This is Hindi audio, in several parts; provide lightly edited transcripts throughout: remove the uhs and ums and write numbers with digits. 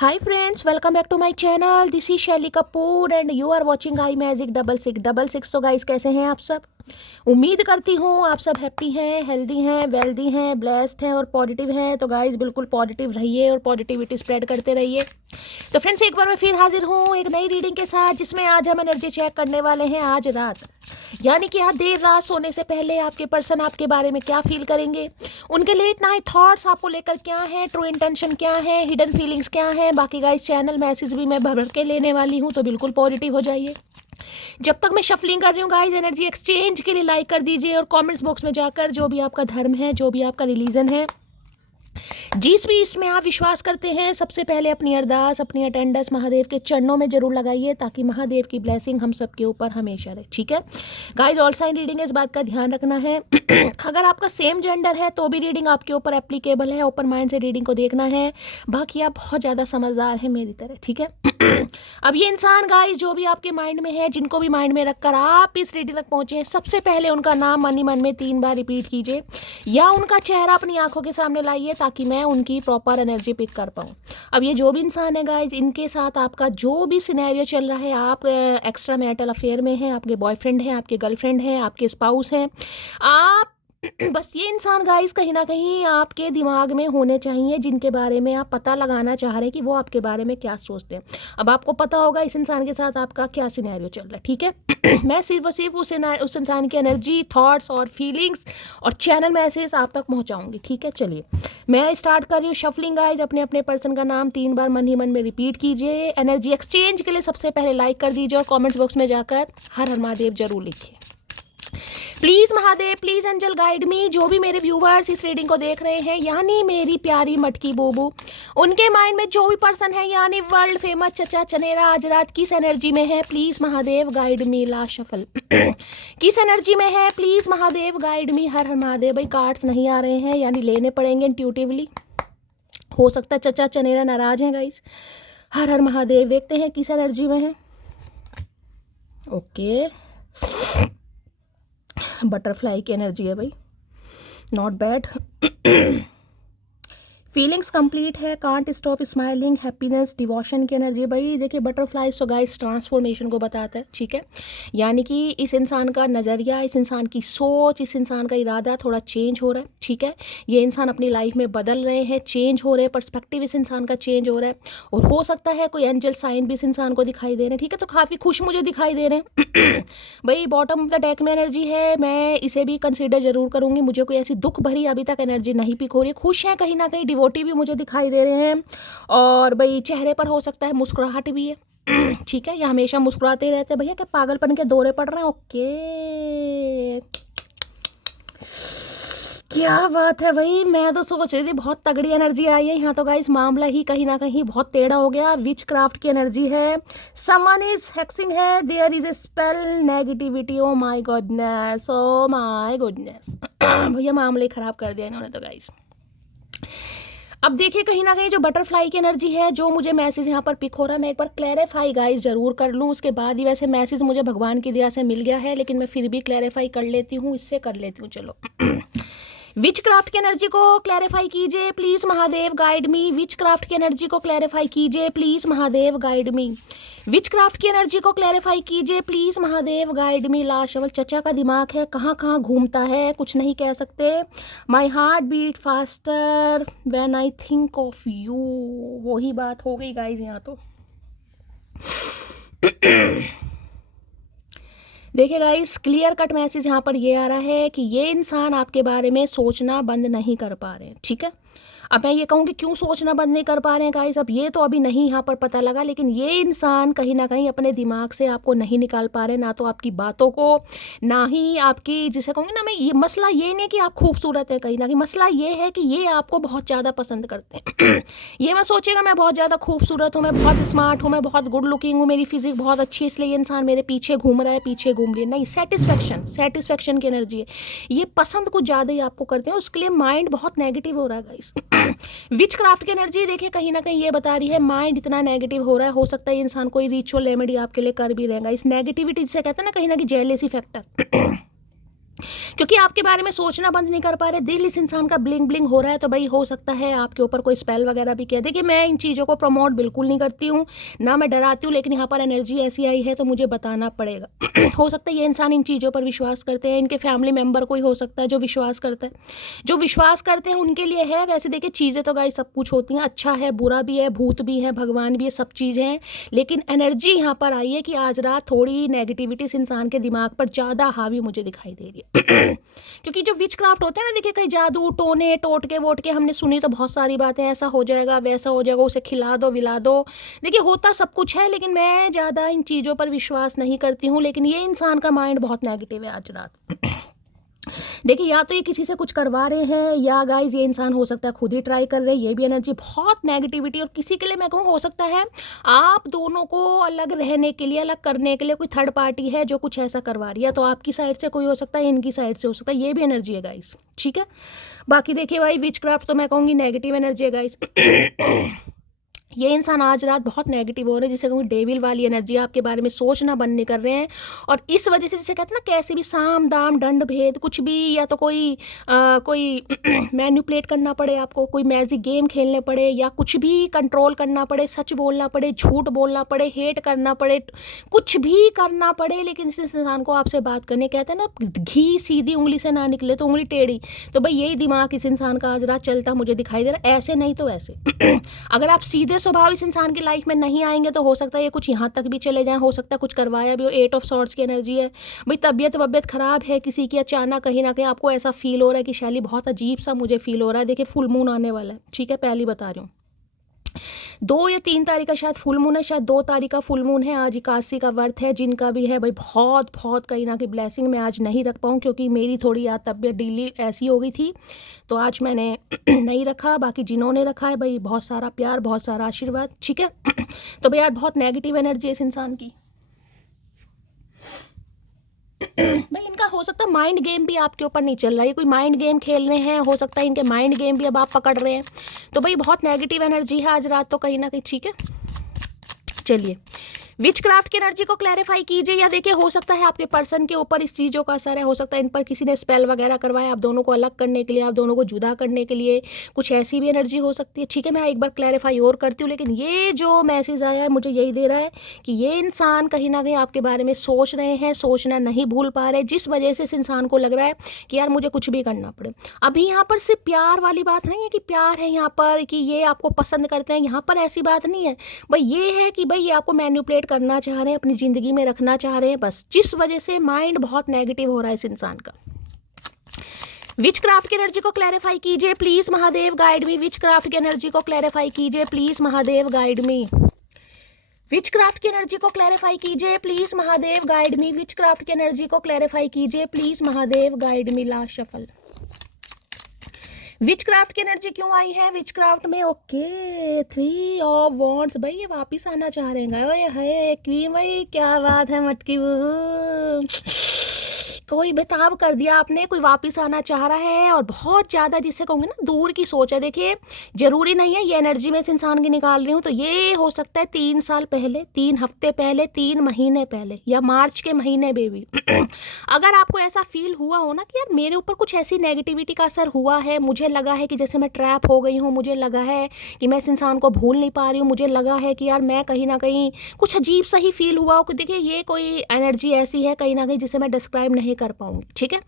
Hi friends, welcome back to my channel. This is Shelly Kapoor and you are watching I Magic 6666. तो गाइस कैसे हैं आप सब? उम्मीद करती हूँ आप सब हैप्पी हैं, हेल्दी हैं, वेल्दी हैं, ब्लेस्ड हैं और पॉजिटिव हैं। तो गाइस बिल्कुल पॉजिटिव रहिए और पॉजिटिविटी स्प्रेड करते रहिए। तो फ्रेंड्स एक बार मैं फिर हाजिर हूँ एक नई रीडिंग के साथ, जिसमें आज हम एनर्जी चेक करने वाले हैं आज रात, यानी कि आज देर रात सोने से पहले आपके पर्सन आपके बारे में क्या फील करेंगे, उनके लेट नाइट थॉट्स आपको लेकर क्या है, ट्रू इंटेंशन क्या है, हिडन फीलिंग्स क्या है। बाकी गाइस चैनल मैसेज भी मैं भर के लेने वाली हूँ, तो बिल्कुल पॉजिटिव हो जाइए। जब तक मैं शफलिंग कर रही हूँ गाइस, एनर्जी एक्सचेंज के लिए लाइक कर दीजिए और कमेंट्स बॉक्स में जाकर जो भी आपका धर्म है, जो भी आपका रिलीजन है, जिस भी इसमें आप विश्वास करते हैं, सबसे पहले अपनी अरदास, अपनी अटेंडेंस महादेव के चरणों में जरूर लगाइए, ताकि महादेव की ब्लेसिंग हम सबके ऊपर हमेशा रहे। ठीक है गाइस, ऑल साइन रीडिंग है, इस बात का ध्यान रखना है। अगर आपका सेम जेंडर है तो भी रीडिंग आपके ऊपर एप्लीकेबल है, ओपन माइंड से रीडिंग को देखना है। बाकी आप बहुत ज़्यादा समझदार हैं मेरी तरह, ठीक है। अब ये इंसान गाइस जो भी आपके माइंड में है, जिनको भी माइंड में रखकर आप इस रीडिंग तक पहुंचे हैं, सबसे पहले उनका नाम मन ही मन में 3 बार रिपीट कीजिए या उनका चेहरा अपनी आंखों के सामने लाइए, ताकि मैं उनकी प्रॉपर एनर्जी पिक कर पाऊँ। अब ये जो भी इंसान है गाइज, इनके साथ आपका जो भी सिनेरियो चल रहा है, आप एक्स्ट्रा मैरिटल अफेयर में हैं, आपके बॉयफ्रेंड हैं, आपके गर्लफ्रेंड हैं, आपके स्पाउस हैं, आप बस ये इंसान गाइस कहीं ना कहीं आपके दिमाग में होने चाहिए, जिनके बारे में आप पता लगाना चाह रहे हैं कि वो आपके बारे में क्या सोचते हैं। अब आपको पता होगा इस इंसान के साथ आपका क्या सिनेरियो चल रहा है, ठीक है। मैं सिर्फ और सिर्फ उस इंसान की एनर्जी, थॉट्स और फीलिंग्स और चैनल मैसेज आप तक पहुंचाऊंगी, ठीक है। चलिए मैं स्टार्ट कर रही हूँ शफलिंग गाइज। अपने अपने पर्सन का नाम 3 बार मन ही मन में रिपीट कीजिए। एनर्जी एक्सचेंज के लिए सबसे पहले लाइक कर दीजिए और कॉमेंट्स बॉक्स में जाकर हर हर महादेव जरूर लिखिए। Please Mahadev, please angel guide me. जो भी मेरे व्यूवर्स इस रीडिंग को देख रहे हैं, यानी मेरी प्यारी मटकी बोबू, उनके माइंड में जो भी पर्सन है, यानी वर्ल्ड फेमस चचा चनेरा, आज रात किस एनर्जी में है, प्लीज़ महादेव गाइड मी। ला शफल किस एनर्जी में है, प्लीज़ महादेव गाइड मी। हर हर महादेव। भाई कार्ड्स नहीं आ रहे हैं, यानी लेने पड़ेंगे इंट्यूटिवली। हो सकता है चचा चनेरा नाराज हैं गाइस। हर हर महादेव। देखते हैं किस एनर्जी में है। ओके, बटरफ्लाई की एनर्जी है भाई, नॉट बैड। फीलिंग्स कंप्लीट है, can't stop smiling, happiness, devotion की एनर्जी। भाई देखिए बटरफ्लाई सो गाइस ट्रांसफॉर्मेशन को बताता है, ठीक है। यानी कि इस इंसान का नज़रिया, इस इंसान की सोच, इस इंसान का इरादा थोड़ा चेंज हो रहा है, ठीक है। ये इंसान अपनी लाइफ में बदल रहे हैं, चेंज हो रहे हैं, पर्सपेक्टिव इस इंसान का चेंज हो रहा है। और हो सकता है कोई एंजल साइन भी इस इंसान को दिखाई दे रहे हैं, ठीक है। तो काफ़ी खुश मुझे दिखाई दे रहे हैं। भाई बॉटम ऑफ द डेक में एनर्जी है, मैं इसे भी कंसीडर जरूर करूँगी। मुझे कोई ऐसी दुख भरी अभी तक एनर्जी नहीं पिक हो रही है। खुश हैं कहीं ना कहीं, डिवोटी भी मुझे दिखाई दे रहे हैं, और भाई चेहरे पर हो सकता है मुस्कुराहट भी है। ठीक है, ये हमेशा मुस्कुराते रहते हैं भैया, क्या पागलपन के दौरे पड़ रहे हैं। ओके, क्या बात है भाई। मैं तो सोच रही थी बहुत तगड़ी एनर्जी आई है, यहाँ तो गाइस मामला ही कहीं ना कहीं बहुत टेढ़ा हो गया। विच क्राफ्ट की एनर्जी है, समवन इज हेक्सिंग है, there is a spell, negativity. Oh my goodness, oh my goodness. भैया मामला ही खराब कर दिया इन्होंने तो गाइस। अब देखिए कहीं ना कहीं जो बटरफ्लाई की एनर्जी है, जो मुझे मैसेज यहाँ पर पिक हो रहा है, मैं एक बार क्लैरिफाई गाइस जरूर कर लूँ, उसके बाद ही। वैसे मैसेज मुझे भगवान की दया से मिल गया है, लेकिन मैं फिर भी क्लैरिफाई कर लेती हूँ, इससे कर लेती हूँ। चलो विच क्राफ्ट की एनर्जी को क्लैरिफाई कीजिए please Mahadev guide me. Which craft की एनर्जी को क्लैरिफाई कीजिए please Mahadev guide me. Which craft की एनर्जी को क्लैरिफाई कीजिए प्लीज महादेव गाइड मी। लाश अवल चचा का दिमाग है, कहाँ कहाँ घूमता है कुछ नहीं कह सकते। My heart beat faster when I think of you. वही बात हो गई गाइज यहाँ तो। देखिए गाइस, क्लियर कट मैसेज यहाँ पर ये आ रहा है कि ये इंसान आपके बारे में सोचना बंद नहीं कर पा रहे हैं, ठीक है। अब मैं ये कहूँगी क्यों सोचना बंद नहीं कर पा रहे हैं गाइस, अब ये तो अभी नहीं यहाँ पर पता लगा, लेकिन ये इंसान कहीं ना कहीं अपने दिमाग से आपको नहीं निकाल पा रहे, ना तो आपकी बातों को, ना ही आपकी, जिसे कहूँगी ना मैं, ये मसला ये नहीं कि आप खूबसूरत है, कहीं ना कहीं मसला ये है कि ये आपको बहुत ज़्यादा पसंद करते हैं। ये मैं सोचेगा मैं बहुत ज़्यादा खूबसूरत हूँ, मैं बहुत स्मार्ट हूँ, मैं बहुत गुड लुकिंग हूँ, मेरी फिजिक बहुत अच्छी है, इसलिए ये इंसान मेरे पीछे घूम रहा है, पीछे घूम रही है। नहीं, सेटिस्फेक्शन की एनर्जी है। ये पसंद कुछ ज़्यादा ही आपको करते हैं, उसके लिए माइंड बहुत नेगेटिव हो रहा है गाइस। विच क्राफ्ट की एनर्जी देखिए कहीं ना कहीं ये बता रही है माइंड इतना नेगेटिव हो रहा है, हो सकता है ये इंसान कोई रिचुअल रेमेडी आपके लिए कर भी रहेगा। इस नेगेटिविटी जिसे कहते हैं ना कहीं ना कहीं जेलेसी फैक्टर। क्योंकि आपके बारे में सोचना बंद नहीं कर पा रहे, दिल इस इंसान का ब्लिंग ब्लिंग हो रहा है। तो भाई हो सकता है आपके ऊपर कोई स्पेल वगैरह भी किया। देखिए मैं इन चीज़ों को प्रमोट बिल्कुल नहीं करती हूँ, ना मैं डराती हूँ, लेकिन यहाँ पर एनर्जी ऐसी आई है तो मुझे बताना पड़ेगा। हो सकता है ये इंसान इन चीज़ों पर विश्वास करते हैं, इनके फैमिली मेम्बर कोई हो सकता है जो विश्वास करता है, जो विश्वास करते हैं उनके लिए है। वैसे देखिए चीज़ें तो गाइस सब कुछ होती हैं, अच्छा है, बुरा भी है, भूत भी है, भगवान भी है, सब चीज़ें हैं। लेकिन एनर्जी यहाँ पर आई है कि आज रात थोड़ी नेगेटिविटी इस इंसान के दिमाग पर ज़्यादा हावी मुझे दिखाई दे रही है। क्योंकि जो विच क्राफ्ट होते हैं ना, देखिए कहीं जादू टोने टोटके वोटके हमने सुनी तो बहुत सारी बातें, ऐसा हो जाएगा वैसा हो जाएगा, उसे खिला दो विला दो। देखिए होता सब कुछ है, लेकिन मैं ज़्यादा इन चीज़ों पर विश्वास नहीं करती हूँ। लेकिन ये इंसान का माइंड बहुत नेगेटिव है आज रात। देखिए या तो ये किसी से कुछ करवा रहे हैं, या गाइज ये इंसान हो सकता है खुद ही ट्राई कर रहे हैं। ये भी एनर्जी बहुत नेगेटिविटी। और किसी के लिए मैं कहूँ हो सकता है आप दोनों को अलग रहने के लिए, अलग करने के लिए कोई थर्ड पार्टी है जो कुछ ऐसा करवा रही है। तो आपकी साइड से कोई हो सकता है, इनकी साइड से हो सकता है, ये भी एनर्जी है गाइज, ठीक है। बाकी देखिए भाई विच क्राफ्ट तो मैं कहूँगी नेगेटिव एनर्जी है गाइज। ये इंसान आज रात बहुत नेगेटिव हो रहे हैं, जिसे कहूँ डेविल वाली एनर्जी आपके बारे में सोचना बंद नहीं कर रहे हैं। और इस वजह से जिसे कहते हैं ना, कैसे भी साम दाम दंड भेद कुछ भी, या तो कोई मैनिपुलेट करना पड़े आपको, कोई मैजिक गेम खेलने पड़े, या कुछ भी कंट्रोल करना पड़े, सच बोलना पड़े, झूठ बोलना पड़े, हेट करना पड़े, कुछ भी करना पड़े, लेकिन इस इंसान को आपसे बात करने, कहते हैं ना घी सीधी उंगली से ना निकले तो उंगली टेढ़ी। तो भाई यही दिमाग इस इंसान का आज रात चलता मुझे दिखाई दे रहा है, ऐसे नहीं तो ऐसे। अगर आप सीधे स्वभाव इस इंसान की लाइफ में नहीं आएंगे तो हो सकता है ये कुछ यहाँ तक भी चले जाएं, हो सकता है कुछ करवाया भी हो। 8 ऑफ सॉर्ड्स की एनर्जी है भाई। तबीयत वबियत खराब है किसी की, अचानक कहीं ना कहीं आपको ऐसा फील हो रहा है कि शैली बहुत अजीब सा मुझे फील हो रहा है। देखिए फुल मून आने वाला है, ठीक है, पहली बता रही हूँ। 2 या 3 तारीख का शायद फुल मून है, शायद 2 तारीख का फुल मून है। आज एकादशी का व्रत है, जिनका भी है भाई बहुत बहुत कहीं ना कहीं ब्लेसिंग मैं आज नहीं रख पाऊँ, क्योंकि मेरी थोड़ी याद तबीयत डीली ऐसी हो गई थी, तो आज मैंने नहीं रखा। बाकी जिन्होंने रखा है भाई बहुत सारा प्यार, बहुत सारा आशीर्वाद, ठीक है। तो भाई यार बहुत नेगेटिव एनर्जी है इस इंसान की। भाई इनका हो सकता है माइंड गेम भी आपके ऊपर नहीं चल रहा है, कोई माइंड गेम खेल रहे हैं, हो सकता है इनके माइंड गेम भी अब आप पकड़ रहे हैं। तो भाई बहुत नेगेटिव एनर्जी है आज रात तो कहीं ना कहीं, ठीक है। चलिए विच क्राफ्ट की एनर्जी को क्लैरिफाई कीजिए। या देखिए हो सकता है आपके पर्सन के ऊपर इस चीज़ों का असर है, हो सकता है इन पर किसी ने स्पेल वगैरह करवाया आप दोनों को अलग करने के लिए, आप दोनों को जुदा करने के लिए, कुछ ऐसी भी एनर्जी हो सकती है, ठीक है। मैं एक बार क्लैरिफाई और करती हूँ, लेकिन ये जो मैसेज आया है मुझे यही दे रहा है कि ये इंसान कहीं ना कहीं आपके बारे में सोच रहे हैं, सोचना नहीं भूल पा रहे, जिस वजह से इस इंसान को लग रहा है कि यार मुझे कुछ भी करना पड़े। अभी यहाँ पर सिर्फ प्यार वाली बात नहीं है कि प्यार है यहाँ पर, कि ये आपको पसंद करते हैं, यहाँ पर ऐसी बात नहीं है भाई। ये है कि भाई ये आपको मैनिपुलेट करना चाह रहे हैं, अपनी जिंदगी में रखना चाह रहे हैं, बस जिस वजह से माइंड बहुत नेगेटिव हो रहा है इस इंसान का। विच क्राफ्ट की एनर्जी को क्लैरिफाई कीजिए please Mahadev, guide me. Which craft की एनर्जी को क्लैरिफाई कीजिए please Mahadev, guide me. Which craft की एनर्जी को क्लैरिफाई कीजिए please Mahadev, guide me. Which craft की एनर्जी को क्लैरिफाई कीजिए please Mahadev, guide me. Last shuffle. Which craft की एनर्जी क्यों आई है विच क्राफ्ट में? Okay 3 of wands. भाई ये वापिस आना चाह रहे हैं। ओए है क्वीन, भाई क्या बात है मटकी, कोई बेताब कर दिया आपने, कोई वापस आना चाह रहा है और बहुत ज़्यादा जिससे कहूँगी ना दूर की सोच है। देखिए ज़रूरी नहीं है ये एनर्जी में इस इंसान की निकाल रही हूँ तो ये हो सकता है 3 साल पहले, 3 हफ्ते पहले, 3 महीने पहले, या मार्च के महीने में भी अगर आपको ऐसा फील हुआ हो ना कि यार मेरे ऊपर कुछ ऐसी नेगेटिविटी का असर हुआ है, मुझे लगा है कि जैसे मैं ट्रैप हो गई हूँ, मुझे लगा है कि मैं इस इंसान को भूल नहीं पा रही हूँ, मुझे लगा है कि यार मैं कहीं ना कहीं कुछ अजीब सा ही फील हुआ हो। देखिए ये कोई एनर्जी ऐसी है कहीं ना कहीं जिसे मैं डिस्क्राइब नहीं कर पाऊंगी, ठीक है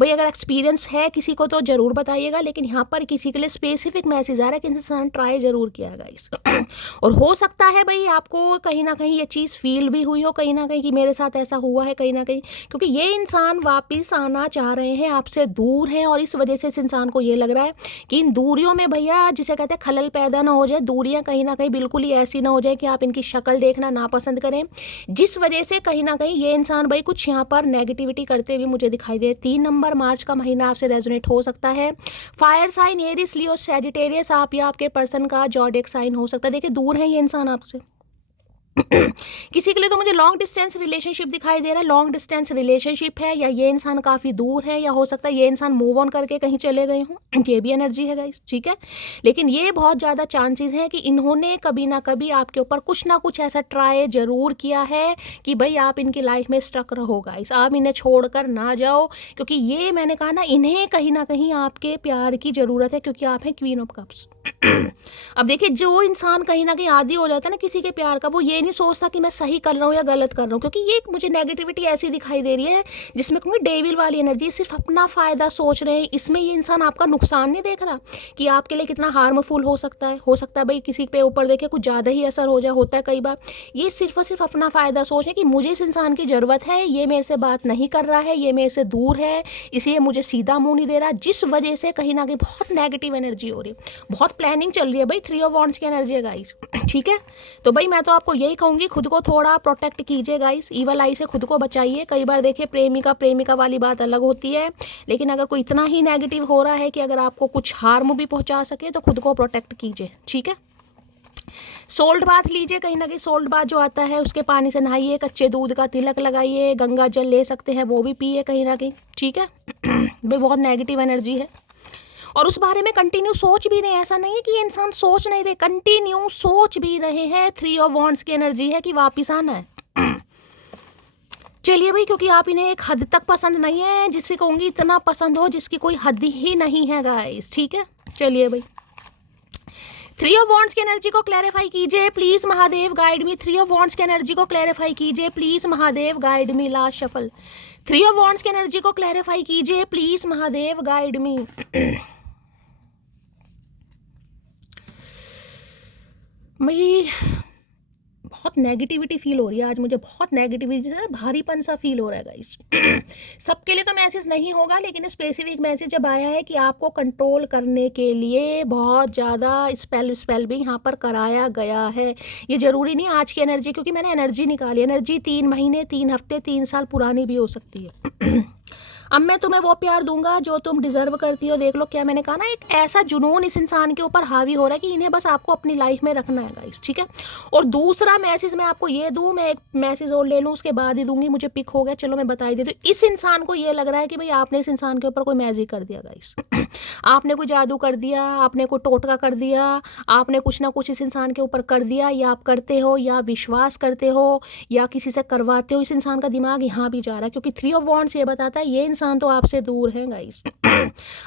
भाई। अगर एक्सपीरियंस है किसी को तो जरूर बताइएगा, लेकिन यहाँ पर किसी के लिए स्पेसिफिक मैसेज आ रहा है कि इंसान ट्राई जरूर किया गाइस और हो सकता है भाई आपको कहीं ना कहीं ये चीज़ फील भी हुई हो कहीं ना कहीं कि मेरे साथ ऐसा हुआ है कहीं ना कहीं, क्योंकि ये इंसान वापस आना चाह रहे हैं, आपसे दूर हैं और इस वजह से इस इंसान को ये लग रहा है कि इन दूरियों में भैया जिसे कहते हैं खलल पैदा ना हो जाए, दूरियां कहीं ना कहीं बिल्कुल ही ऐसी ना हो जाए कि आप इनकी शक्ल देखना नापसंद करें, जिस वजह से कहीं ना कहीं ये इंसान भाई कुछ यहाँ पर नेगेटिविटी करते हुए मुझे दिखाई दे। 3 नंबर मार्च का महीना आपसे रेजोनेट हो सकता है। फायर साइन एरिस, लियो, सैजिटेरियस, आप या आपके पर्सन का जॉडिक साइन हो सकता है। देखिए दूर है ये इंसान आपसे, किसी के लिए तो मुझे लॉन्ग डिस्टेंस रिलेशनशिप दिखाई दे रहा है, लॉन्ग डिस्टेंस रिलेशनशिप है, या ये इंसान काफ़ी दूर है, या हो सकता है ये इंसान मूव ऑन करके कहीं चले गए हों, ये भी एनर्जी है गाइस, ठीक है। लेकिन ये बहुत ज़्यादा चांसेस हैं कि इन्होंने कभी ना कभी आपके ऊपर कुछ ना कुछ ऐसा ट्राई जरूर किया है कि भाई आप इनकी लाइफ में स्टक रहो गाइस, आप इन्हें छोड़कर ना जाओ, क्योंकि ये मैंने कहा ना, इन्हें कहीं ना कहीं आपके प्यार की ज़रूरत है, क्योंकि आप हैं क्वीन ऑफ कप्स। अब देखिए, जो इंसान कहीं ना कहीं आदी हो जाता है ना किसी के प्यार का, वो ये नहीं सोचता कि मैं सही कर रहा हूँ या गलत कर रहा हूँ, क्योंकि ये मुझे नेगेटिविटी ऐसी दिखाई दे रही है जिसमें कहूँगी डेविल वाली एनर्जी, सिर्फ अपना फ़ायदा सोच रहे हैं। इसमें ये इंसान आपका नुकसान नहीं देख रहा कि आपके लिए कितना हार्मफुल हो सकता है भाई किसी पे ऊपर देखे कुछ ज़्यादा ही असर हो जाए, होता है कई बार। ये सिर्फ और सिर्फ अपना फ़ायदा सोच है कि मुझे इस इंसान की ज़रूरत है, ये मेरे से बात नहीं कर रहा है, ये मेरे से दूर है, इसलिए मुझे सीधा मुँह नहीं दे रहा, जिस वजह से कहीं ना कहीं बहुत नेगेटिव एनर्जी हो रही है, बहुत प्लानिंग चल रही है भाई। 3 ऑफ वॉन्ड्स की एनर्जी है गाइस, ठीक है। तो भाई मैं तो आपको यही कहूँगी, खुद को थोड़ा प्रोटेक्ट कीजिए गाइस, ईवल आई से खुद को बचाइए। कई बार देखिए प्रेमिका वाली बात अलग होती है, लेकिन अगर कोई इतना ही नेगेटिव हो रहा है कि अगर आपको कुछ हार्म भी पहुंचा सके तो खुद को प्रोटेक्ट कीजिए, ठीक है। सोल्ट बाथ लीजिए, कहीं ना कहीं सोल्ट बाथ जो आता है उसके पानी से नहाइए, कच्चे दूध का तिलक लगाइए, गंगा जल ले सकते हैं वो भी पिए कहीं ना कहीं, ठीक है। भाई बहुत नेगेटिव एनर्जी है और उस बारे में कंटिन्यू सोच भी रहे हैं, ऐसा नहीं है कि ये इंसान सोच नहीं रहे, कंटिन्यू सोच भी रहे हैं। 3 ऑफ वॉन्ड्स की एनर्जी है कि वापिस आना है। चलिए भाई, क्योंकि आप इन्हें एक हद तक पसंद नहीं है, जिससे कहूँगी इतना पसंद हो जिसकी कोई हद ही नहीं है गाइस, ठीक है। चलिए भाई, 3 ऑफ वॉन्ड्स की एनर्जी को क्लैरिफाई कीजिए please Mahadev, guide me. 3 of wands की एनर्जी को क्लैरिफाई कीजिए please Mahadev, guide me. Last shuffle. 3 of wands की एनर्जी को क्लैरिफाई कीजिए प्लीज महादेव, गाइड मी। भाई बहुत नेगेटिविटी फील हो रही है आज मुझे, बहुत नेगेटिविटी से भारीपन सा फील हो रहा है गाइस। सबके लिए तो मैसेज नहीं होगा, लेकिन स्पेसिफिक मैसेज जब आया है कि आपको कंट्रोल करने के लिए बहुत ज़्यादा स्पेल भी यहाँ पर कराया गया है। ये ज़रूरी नहीं आज की एनर्जी, क्योंकि मैंने एनर्जी निकाली, एनर्जी 3 महीने 3 हफ्ते 3 साल पुरानी भी हो सकती है। अब मैं तुम्हें वो प्यार दूंगा जो तुम डिजर्व करती हो। देख लो क्या मैंने कहा ना, एक ऐसा जुनून इस इंसान के ऊपर हावी हो रहा है कि इन्हें बस आपको अपनी लाइफ में रखना है गाइस, ठीक है। और दूसरा मैसेज मैं आपको ये दूं, मैं एक मैसेज और ले लूँ उसके बाद ही दूंगी, मुझे पिक हो गया, चलो मैं बता ही देती हूँ। इस इंसान को ये लग रहा है कि भाई आपने इस इंसान के ऊपर कोई मैजिक कर दिया गाइस। आपने कोई जादू कर दिया, आपने कोई टोटका कर दिया, आपने कुछ ना कुछ इस इंसान के ऊपर कर दिया, या आप करते हो या विश्वास करते हो या किसी से करवाते हो। इस इंसान का दिमाग यहाँ भी जा रहा है, क्योंकि 3 ऑफ वॉन्ड्स ये बताता है ये इंसान तो आपसे दूर है गाइस।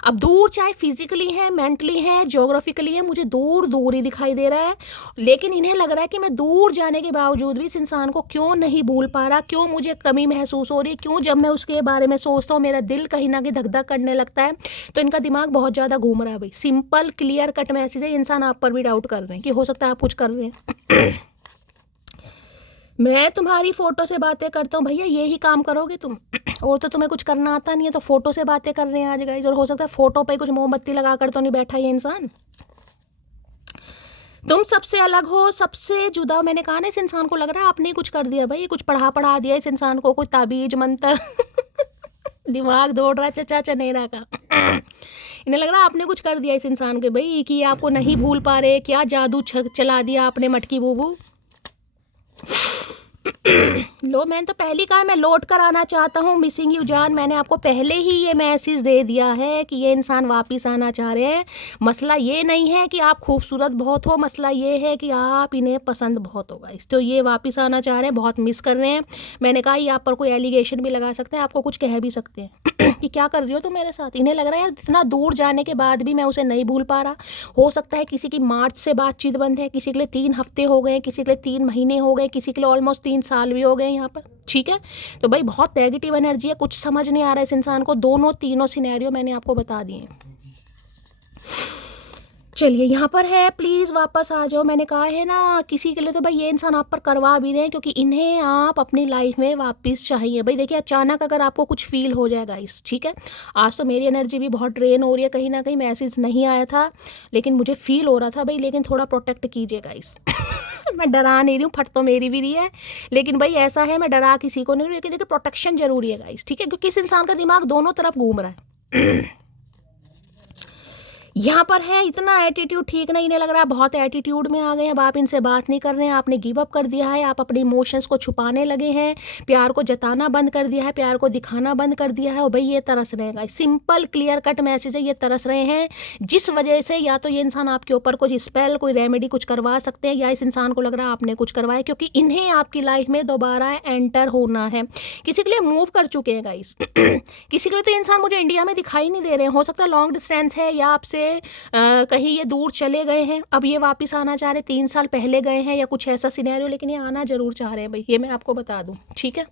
अब दूर चाहे फिजिकली है, मेंटली है, ज्योग्राफिकली है, मुझे दूर दूर ही दिखाई दे रहा है। लेकिन इन्हें लग रहा है कि मैं दूर जाने के बावजूद भी इस इंसान को क्यों नहीं भूल पा रहा, क्यों मुझे कमी महसूस हो रही, क्यों जब मैं उसके बारे में सोचता हूँ मेरा दिल कहीं ना कहीं धक धक करने लगता है। तो इनका दिमाग बहुत ज़्यादा घूम रहा है भाई। सिंपल क्लियर कट मैसेज है, इंसान आप पर भी डाउट कर रहे हैं कि हो सकता है आप कुछ कर रहे हैं। मैं तुम्हारी फोटो से बातें करता हूँ भैया, यही काम करोगे तुम, और तो तुम्हें कुछ करना आता नहीं है, तो फोटो से बातें कर रहे हैं आज गाइस। और हो सकता है फोटो पे कुछ मोमबत्ती लगा कर तो नहीं बैठा ये इंसान। तुम सबसे अलग हो, सबसे जुदा। मैंने कहा ना, इस इंसान को लग रहा है आपने कुछ कर दिया भाई, कुछ पढ़ा दिया इस इंसान को, कोई ताबीज मंत्र। दिमाग दौड़ रहा है चचा चनेरा का। इन्हें लग रहा है आपने कुछ कर दिया इस इंसान के भाई, कि आपको नहीं भूल पा रहे। क्या जादू चला दिया आपने मटकी बूबू। लो, मैंने तो पहले कहा मैं लौट कर आना चाहता हूँ, मिसिंग यू जान। मैंने आपको पहले ही ये मैसेज दे दिया है कि ये इंसान वापस आना चाह रहे हैं। मसला ये नहीं है कि आप खूबसूरत बहुत हो, मसला ये है कि आप इन्हें पसंद बहुत होगा इस, तो ये वापस आना चाह रहे हैं, बहुत मिस कर रहे हैं। मैंने कहा ये आप पर कोई एलिगेशन भी लगा सकते हैं, आपको कुछ कह भी सकते हैं कि क्या कर रही हो तुम मेरे साथ। इन्हें लग रहा है यार इतना दूर जाने के बाद भी मैं उसे नहीं भूल पा रहा। हो सकता है किसी की मार्च से बातचीत बंद है, किसी के लिए 3 हफ्ते हो गए, किसी के लिए 3 महीने हो गए, किसी के लिए ऑलमोस्ट 3 साल भी हो गए यहाँ पर, ठीक है। तो भाई बहुत नेगेटिव एनर्जी है, कुछ समझ नहीं आ रहा है इस इंसान को। दोनों तीनों सिनेरियो मैंने आपको बता दिए हैं। चलिए यहाँ पर है, प्लीज़ वापस आ जाओ। मैंने कहा है ना, किसी के लिए तो भाई ये इंसान आप पर करवा भी रहे हैं, क्योंकि इन्हें आप अपनी लाइफ में वापस चाहिए भाई। देखिए अचानक अगर आपको कुछ फील हो जाएगा इस, ठीक है। आज तो मेरी एनर्जी भी बहुत ड्रेन हो रही है, कहीं ना कहीं मैसेज नहीं आया था लेकिन मुझे फील हो रहा था भाई। लेकिन थोड़ा प्रोटेक्ट कीजिएगा इस। मैं डरा नहीं रही हूँ, फट तो मेरी भी रही है, लेकिन भाई ऐसा है मैं डरा किसी को नहीं रही, लेकिन देखिए प्रोटेक्शन जरूरी है गाइस, ठीक है, क्योंकि इस इंसान का दिमाग दोनों तरफ घूम रहा है। यहाँ पर है इतना एटीट्यूड ठीक नहीं, इन्हें लग रहा है बहुत एटीट्यूड में आ गए हैं, अब आप इनसे बात नहीं कर रहे हैं, आपने गिव अप कर दिया है, आप अपने इमोशंस को छुपाने लगे हैं, प्यार को जताना बंद कर दिया है, प्यार को दिखाना बंद कर दिया है। और भाई ये तरस रहेगा, सिंपल क्लियर कट मैसेज है, ये तरस रहे हैं जिस वजह से या तो ये इंसान आपके ऊपर कुछ स्पेल कोई रेमेडी कुछ करवा सकते हैं, या इस इंसान को लग रहा है आपने कुछ करवाया, क्योंकि इन्हें आपकी लाइफ में दोबारा एंटर होना है। किसी के लिए मूव कर चुके हैं गाइस किसी के लिए तो ये इंसान मुझे इंडिया में दिखाई नहीं दे रहे हैं, हो सकता है लॉन्ग डिस्टेंस है या आपसे कहीं ये दूर चले गए हैं, अब ये वापस आना चाह रहे, 3 साल पहले गए हैं या कुछ ऐसा सिनेरियो, लेकिन ये आना जरूर चाह रहे हैं भाई, ये मैं आपको बता दूं। ठीक है,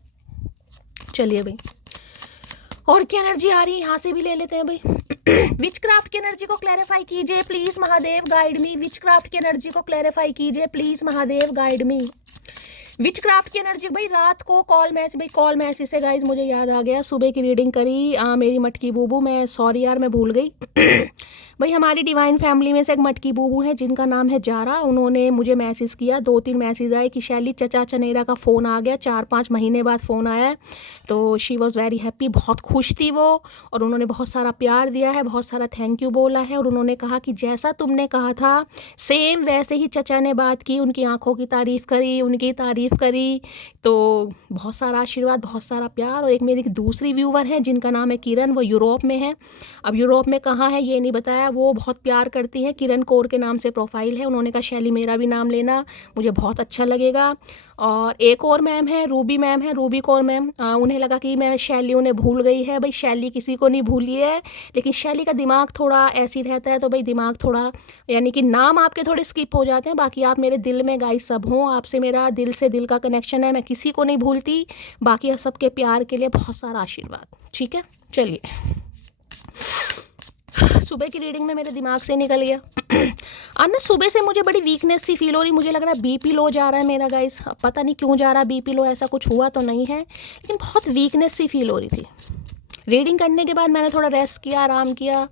चलिए भाई और क्या एनर्जी आ रही है यहाँ से भी ले लेते हैं भाई। विचक्राफ्ट की एनर्जी को क्लैरिफाई कीजिए please Mahadev, guide me. Witchcraft की एनर्जी को क्लैरिफाई कीजिए please Mahadev, guide me. Witchcraft की एनर्जी भाई, रात को कॉल मैसेज, भाई कॉल मैसेज से गाइज मुझे याद आ गया, सुबह की रीडिंग करी मेरी मटकी बूबू, मैं सॉरी यार मैं भूल गई भाई हमारी डिवाइन फैमिली में से एक मटकी बूबू है जिनका नाम है जारा, उन्होंने मुझे मैसेज किया, 2-3 मैसेज आए कि शैली चचा चनेरा का फ़ोन आ गया, 4-5 महीने बाद फ़ोन आया, तो शी वॉज़ वेरी हैप्पी, बहुत खुश थी वो, और उन्होंने बहुत सारा प्यार दिया है, बहुत सारा थैंक यू बोला है, और उन्होंने कहा कि जैसा तुमने कहा था सेम वैसे ही चचा ने बात की, उनकी आंखों की तारीफ़ करी, उनकी तारीफ़ करी, तो बहुत सारा आशीर्वाद, बहुत सारा प्यार। और एक मेरी दूसरी व्यूवर है जिनका नाम है किरण, वो यूरोप में है, अब यूरोप में कहाँ है ये नहीं बताया, वो बहुत प्यार करती हैं, किरण कौर के नाम से प्रोफाइल है, उन्होंने कहा शैली मेरा भी नाम लेना, मुझे बहुत अच्छा लगेगा। और एक और मैम है, रूबी मैम है, रूबी कौर मैम, उन्हें लगा कि मैं शैली उन्हें भूल गई है, भाई शैली किसी को नहीं भूली है, लेकिन शैली का दिमाग थोड़ा ऐसी रहता है, तो भाई दिमाग थोड़ा यानी कि नाम आपके थोड़े स्किप हो जाते हैं, बाकी आप मेरे दिल में गाइस सब हों, आपसे मेरा दिल से दिल का कनेक्शन है, मैं किसी को नहीं भूलती, बाकी सबके प्यार के लिए बहुत सारा आशीर्वाद। ठीक है, चलिए सुबह की रीडिंग में मेरे दिमाग से निकल गया अब ना सुबह से मुझे बड़ी वीकनेस सी फील हो रही, मुझे लग रहा है बीपी लो जा रहा है मेरा गाइस, अब पता नहीं क्यों जा रहा बीपी लो, ऐसा कुछ हुआ तो नहीं है, लेकिन बहुत वीकनेस सी फील हो रही थी। रीडिंग करने के बाद मैंने थोड़ा रेस्ट किया, आराम किया,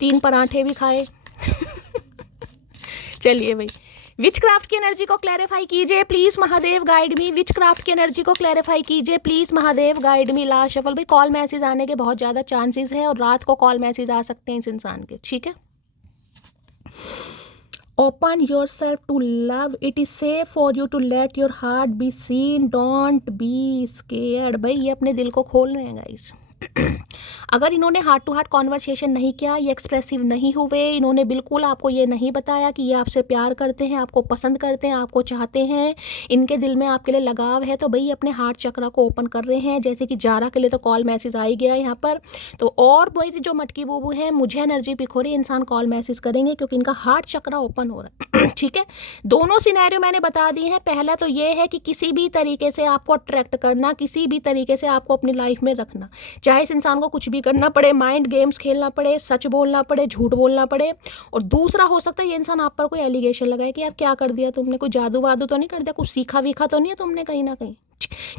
3 पराठे भी खाए चलिए भाई, विचक्राफ्ट की एनर्जी को क्लैरिफाई कीजिए please Mahadev, guide me. Witchcraft की एनर्जी को क्लैरिफाई कीजिए please Mahadev, guide me. Last shuffle भाई, कॉल मैसेज आने के बहुत ज़्यादा चांसेस है, और रात को कॉल मैसेज आ सकते हैं इस इंसान के। ठीक है, open yourself to love, it is safe for you to let your heart be seen, don't be scared. भाई ये अपने दिल को खोल रहे हैं गाइस अगर इन्होंने हार्ट टू हार्ट कॉन्वर्सेशन नहीं किया, ये एक्सप्रेसिव नहीं हुए, इन्होंने बिल्कुल आपको ये नहीं बताया कि ये आपसे प्यार करते हैं, आपको पसंद करते हैं, आपको चाहते हैं, इनके दिल में आपके लिए लगाव है, तो भाई अपने हार्ट चक्रा को ओपन कर रहे हैं। जैसे कि जारा के लिए तो कॉल मैसेज आ ही गया यहाँ पर, तो और भाई जो मटकी बूबू है, मुझे एनर्जी पिक हो रही है, इंसान कॉल मैसेज करेंगे क्योंकि इनका हार्ट चक्रा ओपन हो रहा है ठीक है, दोनों सिनेरियो मैंने बता दी हैं। पहला तो ये है कि किसी भी तरीके से आपको अट्रैक्ट करना, किसी भी तरीके से आपको अपनी लाइफ में रखना, चाहे इस इंसान को कुछ भी करना पड़े, माइंड गेम्स खेलना पड़े, सच बोलना पड़े, झूठ बोलना पड़े। और दूसरा हो सकता है ये इंसान आप पर कोई एलिगेशन लगाए कि यार क्या कर दिया तुमने, कोई जादू वादू तो नहीं कर दिया, कुछ सीखा वीखा तो नहीं है तुमने कहीं ना कहीं,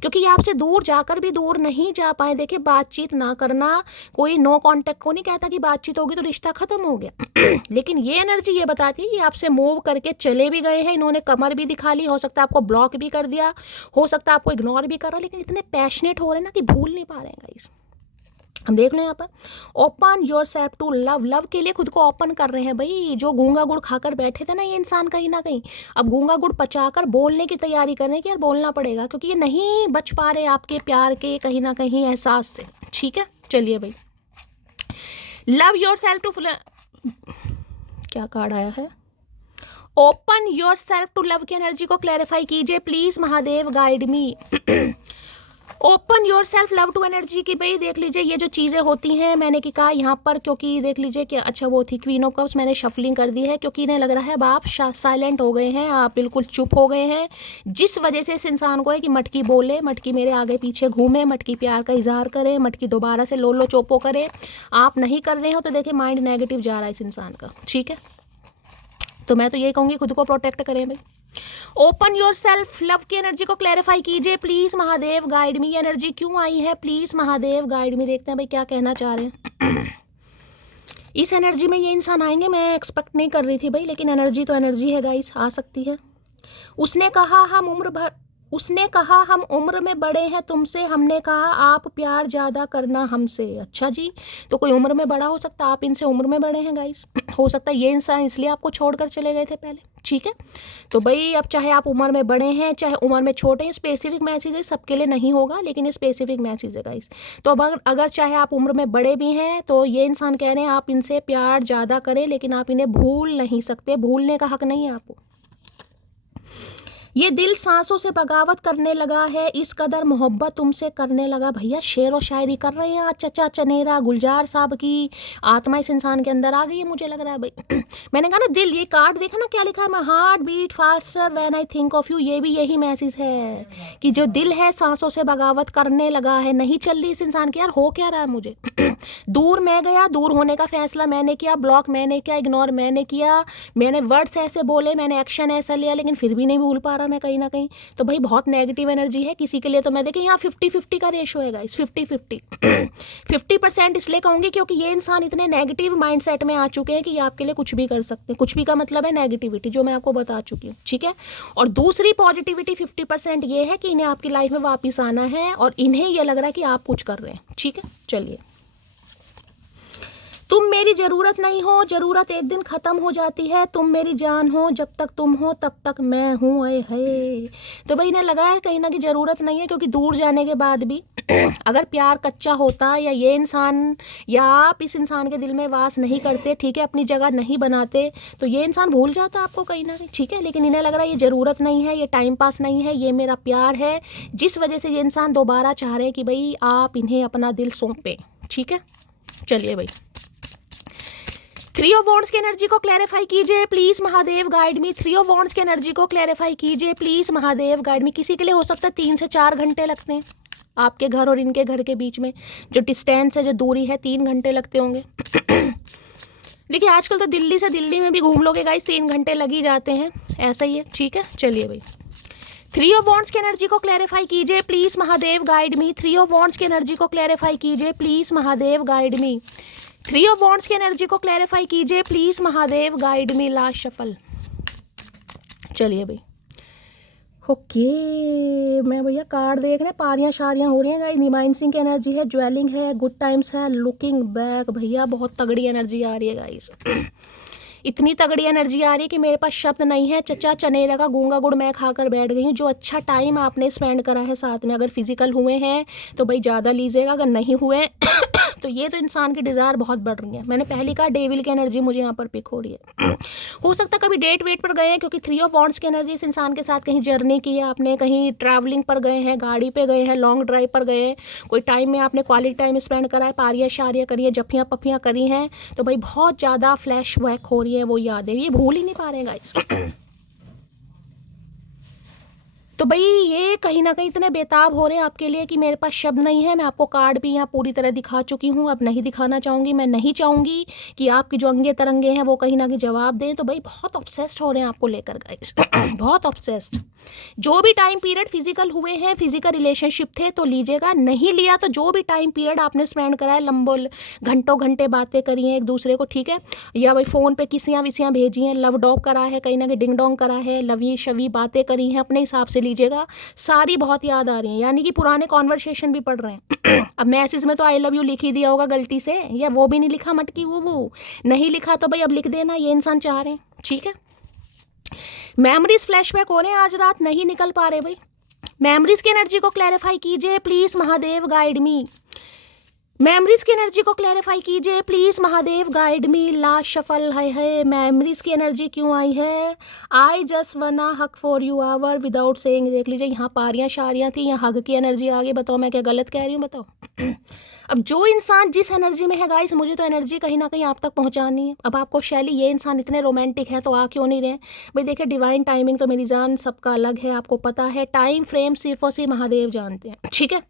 क्योंकि ये आपसे दूर जाकर भी दूर नहीं जा पाए। देखिए बातचीत ना करना, कोई नो कांटेक्ट को नहीं कहता कि बातचीत होगी तो रिश्ता खत्म हो गया लेकिन ये एनर्जी ये बताती है कि आपसे मूव करके चले भी गए हैं, इन्होंने कमर भी दिखा ली, हो सकता है आपको ब्लॉक भी कर दिया, हो सकता है आपको इग्नोर भी कर रहा, लेकिन इतने पैशनेट हो रहे हैं ना कि भूल नहीं पा रहे हैं गाइस। हम देख लो यहाँ पर, open yourself to love, love के लिए खुद को ओपन कर रहे हैं भाई। जो गूंगा गुड़ खाकर बैठे थे ना ये इंसान कहीं ना कहीं, अब गूंगा गुड़ पचाकर बोलने की तैयारी कर रहे हैं कि यार बोलना पड़ेगा, क्योंकि ये नहीं बच पा रहे आपके प्यार के कहीं ना कहीं एहसास से। ठीक है, चलिए भाई, लव योर सेल्फ टू, क्या कार्ड आया है, open yourself to love की एनर्जी को क्लैरिफाई कीजिए please Mahadev, guide me. Open yourself love to energy की भाई देख लीजिए ये जो चीज़ें होती हैं, मैंने कि कहा यहाँ पर, क्योंकि देख लीजिए कि अच्छा वो थी क्वीन ऑफ कप्स, मैंने शफलिंग कर दी है क्योंकि इन्हें लग रहा है अब आप साइलेंट हो गए हैं, आप बिल्कुल चुप हो गए हैं, जिस वजह से इस इंसान को है कि मटकी बोले, मटकी मेरे आगे पीछे घूमे, मटकी प्यार का इजहार करे, मटकी दोबारा से लोलो चोपो करे, आप नहीं कर रहे हो तो देखिए माइंड नेगेटिव जा रहा है इस इंसान का। ठीक है, तो मैं तो यही कहूँगी खुद को प्रोटेक्ट करें भाई। ओपन योर सेल्फ लव की एनर्जी को क्लैरिफाई कीजिए please Mahadev, guide me. Energy क्यों आई है प्लीज महादेव, गाइड मी। देखते हैं भाई क्या कहना चाह रहे हैं इस एनर्जी में ये इंसान आएंगे, मैं एक्सपेक्ट नहीं कर रही थी भाई, लेकिन एनर्जी तो एनर्जी है गाइस, आ सकती है। उसने कहा हम उसने कहा हम उम्र में बड़े हैं तुमसे, हमने कहा आप प्यार ज़्यादा करना हमसे। अच्छा जी, तो कोई उम्र में बड़ा हो सकता है, आप इनसे उम्र में बड़े हैं गाइस। हो सकता है ये इंसान इसलिए आपको छोड़कर चले गए थे पहले, ठीक है। तो भाई अब चाहे आप उम्र में बड़े हैं चाहे उम्र में छोटे हैं, स्पेसिफिक मैसेज है, सबके लिए नहीं होगा लेकिन ये स्पेसिफिक मैसेज है गाइस। तो अब अगर चाहे आप उम्र में बड़े भी हैं तो ये इंसान कह रहे हैं आप इनसे प्यार ज़्यादा करें लेकिन आप इन्हें भूल नहीं सकते, भूलने का हक नहीं है आपको। ये दिल सांसों से बगावत करने लगा है, इस कदर मोहब्बत तुमसे करने लगा। भैया शेर व शायरी कर रहे हैं आज चचा चनेरा गुलजार साहब की आत्मा इस इंसान के अंदर आ गई है, मुझे लग रहा है भाई। मैंने कहा ना दिल, ये कार्ड देखा ना क्या लिखा है, my heart beat faster when I think of you. ये भी यही मैसेज है कि जो दिल है सांसों से बगावत करने लगा है, नहीं चल रही इस इंसान की। यार हो क्या रहा है मुझे दूर मैं गया, दूर होने का फैसला मैंने किया, ब्लॉक मैंने किया, इग्नोर मैंने किया, मैंने वर्ड्स ऐसे बोले, मैंने एक्शन ऐसा लिया, लेकिन फिर भी नहीं भूल पा रहा मैं कहीं ना कहीं। तो भाई बहुत नेगेटिव एनर्जी है किसी के लिए। तो मैं देखिए यहाँ 50-50 का रेशो है गाइस, 50-50 50% इसलिए कहूँगी क्योंकि ये इंसान इतने नेगेटिव माइंडसेट में आ चुके हैं कि ये आपके लिए कुछ भी कर सकते हैं। कुछ भी का मतलब है नेगेटिविटी, जो मैं आपको बता चुकी हूँ, ठीक है। और दूसरी पॉजिटिविटी 50% ये है कि इन्हें आपकी लाइफ में वापस आना है और इन्हें यह लग रहा है कि आप कुछ कर रहे हैं, ठीक है। चलिए, तुम मेरी ज़रूरत नहीं हो, ज़रूरत एक दिन ख़त्म हो जाती है, तुम मेरी जान हो, जब तक तुम हो तब तक मैं हूँ। अये है, तो भाई इन्हें लगा है कहीं ना कि ज़रूरत नहीं है, क्योंकि दूर जाने के बाद भी अगर प्यार कच्चा होता या ये इंसान या आप इस इंसान के दिल में वास नहीं करते, ठीक है, अपनी जगह नहीं बनाते, तो ये इंसान भूल जाता आपको कहीं ना कहीं, ठीक है। लेकिन इन्हें लग रहा है ये ज़रूरत नहीं है, ये टाइम पास नहीं है, ये मेरा प्यार है, जिस वजह से ये इंसान दोबारा चाह रहे हैं कि भाई आप इन्हें अपना दिल सौंपें, ठीक है। चलिए भाई, 3 ऑफ वॉन्ड्स की एनर्जी को क्लैरिफाई कीजिए please Mahadev guide me. 3 of wands की एनर्जी को क्लैरिफाई कीजिए प्लीज महादेव गाइड मी। किसी के लिए हो सकता है 3 से 4 घंटे लगते हैं आपके घर और इनके घर के बीच में, जो डिस्टेंस है, जो दूरी है, 3 घंटे लगते होंगे। देखिए आजकल तो दिल्ली से दिल्ली में भी घूम लोगे गाइस, 3 घंटे लग ही जाते हैं, ऐसा ही है, ठीक है। चलिए भाई, 3 ऑफ वॉन्ड्स की एनर्जी को क्लैरिफाई कीजिए please Mahadev guide me. 3 of wands की एनर्जी को क्लैरिफाई कीजिए please Mahadev guide me. 3 of wands की एनर्जी को क्लैरिफाई कीजिए please Mahadev guide me. Last shuffle. चलिए भाई, ओके, मैं भैया कार्ड देख रहे हैं, पारियां शारियां हो रही हैं गाइस। निमाइन सिंह की एनर्जी है, ज्वेलिंग है, गुड टाइम्स है, लुकिंग बैक। भैया बहुत तगड़ी एनर्जी आ रही है गाइस, इतनी तगड़ी एनर्जी आ रही है कि मेरे पास शब्द नहीं है। चचा चनेरा का गूंगा गुड़ मैं खाकर बैठ गई हूँ। जो अच्छा टाइम आपने स्पेंड करा है साथ में, अगर फिजिकल हुए हैं तो भाई ज़्यादा लीजिएगा, अगर नहीं हुए तो ये तो इंसान की डिज़ायर बहुत बढ़ रही है। मैंने पहले कहा डेविल की एनर्जी मुझे यहाँ पर पिक हो रही है। हो सकता है कभी डेट वेट पर गए हैं, क्योंकि 3 ऑफ वॉन्ड्स की एनर्जी इस इंसान के साथ कहीं जर्नी की है आपने, कहीं ट्रैवलिंग पर गए हैं, गाड़ी पे गए हैं, लॉन्ग ड्राइव पर गए हैं, कोई टाइम में आपने क्वालिटी टाइम स्पेंड करा है, पारियाँ शारियाँ करी है, जफियाँ पफियाँ करी हैं, तो भाई बहुत ज़्यादा फ्लैश बैक हो रही है वो यादें, ये भूल ही नहीं पा रहे हैं गाइस। तो भाई ये कहीं ना कहीं इतने बेताब हो रहे हैं आपके लिए कि मेरे पास शब्द नहीं है। मैं आपको कार्ड भी यहाँ पूरी तरह दिखा चुकी हूँ, अब नहीं दिखाना चाहूँगी। मैं नहीं चाहूँगी कि आपकी जो अंगे तरंगे हैं वो कहीं ना कहीं जवाब दें। तो भाई बहुत ऑब्सेस्ड हो रहे हैं आपको लेकर गाइस, बहुत ऑब्सेस्ड। जो भी टाइम पीरियड फिजिकल हुए हैं, फिजिकल रिलेशनशिप थे तो लीजिएगा, नहीं लिया तो जो भी टाइम पीरियड आपने स्पेंड करा है, लंबो घंटों घंटे बातें करी हैं एक दूसरे को, ठीक है, या भाई फ़ोन पे किसियाँ विसियाँ भेजी हैं, लव डॉप करा है, कहीं ना कहीं डिंग डोंग करा है, लवी शवी बातें करी हैं, अपने हिसाब से लीजिएगा, सारी बहुत याद आ रही हैं, यानी कि पुराने कॉन्वर्सेशन भी पढ़ रहे हैं। अब मैसेज में तो आई लव यू लिख ही दिया होगा गलती से, या वो भी नहीं लिखा, मटकी वो नहीं लिखा तो भाई अब लिख देना, ये इंसान चाह रहे हैं, ठीक है। मेमोरीज फ्लैशबैक हो रहे हैं आज रात, नहीं निकल पा रहे भाई। मेमोरीज की एनर्जी को क्लैरिफाई कीजिए please Mahadev guide me. Memories की एनर्जी को क्लैरिफाई कीजिए please Mahadev guide me. Last shuffle है मेमोरीज की एनर्जी क्यों आई है? आई जस्ट वना हक for you our without saying. देख लीजिए यहाँ पारियाँ शारियाँ थी, यहाँ हग की एनर्जी आ गई। बताओ मैं क्या गलत कह रही हूँ, बताओ। अब जो इंसान जिस एनर्जी में है गाइस, मुझे तो एनर्जी कहीं ना कहीं आप तक पहुंचानी है। अब आपको शैली, ये इंसान इतने रोमांटिक है तो आ क्यों नहीं रहे भाई? देखिए डिवाइन टाइमिंग तो मेरी जान सबका अलग है, आपको पता है, टाइम फ्रेम सिर्फ और सिर्फ महादेव जानते हैं, ठीक है।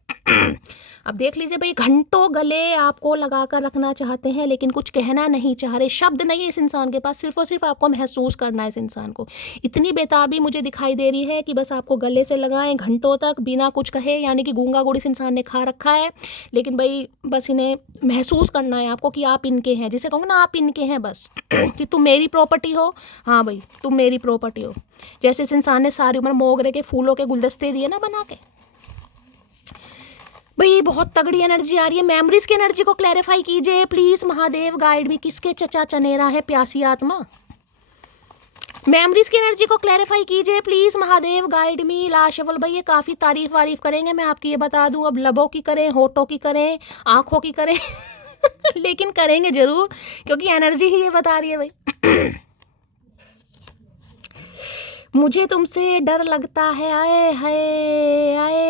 अब देख लीजिए भाई, घंटों गले आपको लगा कर रखना चाहते हैं लेकिन कुछ कहना नहीं चाह रहे, शब्द नहीं है इस इंसान के पास, सिर्फ और सिर्फ आपको महसूस करना है इस इंसान को। इतनी बेताबी मुझे दिखाई दे रही है कि बस आपको गले से लगाएं घंटों तक बिना कुछ कहे, यानी कि गूंगा गुड़ इस इंसान ने खा रखा है। लेकिन भाई भाई बस इन्हें महसूस करना है आपको कि आप इनके हैं, जिसे कहूँगा ना आप इनके हैं बस कि तुम मेरी प्रॉपर्टी हो। हाँ भाई तुम मेरी प्रॉपर्टी हो। जैसे इस इंसान ने सारी उम्र मोगरे के फूलों के गुलदस्ते दिए ना बना के। भाई बहुत तगड़ी एनर्जी आ रही है। मेमोरीज की एनर्जी को क्लैरिफाई कीजिए प्लीज महादेव, गाइड मी। किसके चचा चनेरा है प्यासी आत्मा? मेमोरीज की एनर्जी को क्लैरिफाई कीजिए प्लीज महादेव, गाइड मी। लाशवल भाई ये काफ़ी तारीफ वारीफ करेंगे, मैं आपकी ये बता दूं। अब लबों की करें, होठों की करें, आंखों की करें लेकिन करेंगे जरूर क्योंकि एनर्जी ही ये बता रही है भाई। मुझे तुमसे डर लगता है, आए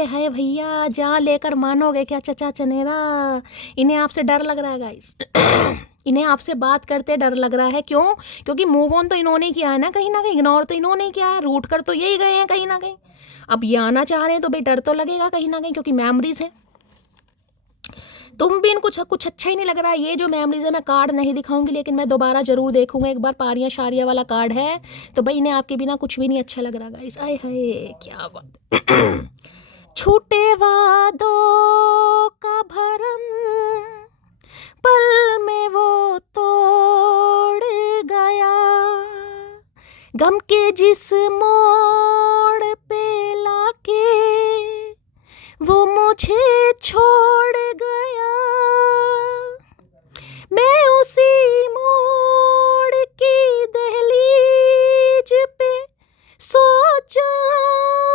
हाय भैया, जहाँ लेकर मानोगे क्या चचा चनेरा। इन्हें आपसे डर लग रहा है गाइस इन्हें आपसे बात करते डर लग रहा है। क्यों? क्योंकि मूव ऑन तो इन्होंने किया है ना कहीं ना कहीं, इग्नोर तो इन्होंने किया है, रूट कर तो यही गए हैं कहीं ना कहीं। अब ये आना चाह रहे हैं तो भाई डर तो लगेगा कहीं ना कहीं, क्योंकि मेमोरीज है। तुम भी इनको कुछ अच्छा ही नहीं लग रहा है। ये जो मेमोरीज है मैं कार्ड नहीं दिखाऊंगी, लेकिन मैं दोबारा जरूर देखूंगा एक बार। पारियां शारिया वाला कार्ड है तो भाई इन्हें आपके बिना कुछ भी नहीं अच्छा लग रहा गाइस। आए हाय क्या बात छूटे वादों का भरम पल में वो तोड़ गया, गम के जिस मोड़ पे लाके वो मुझे छोड़ गया, मैं उसी मोड़ की दहलीज पे सो जाऊंगी,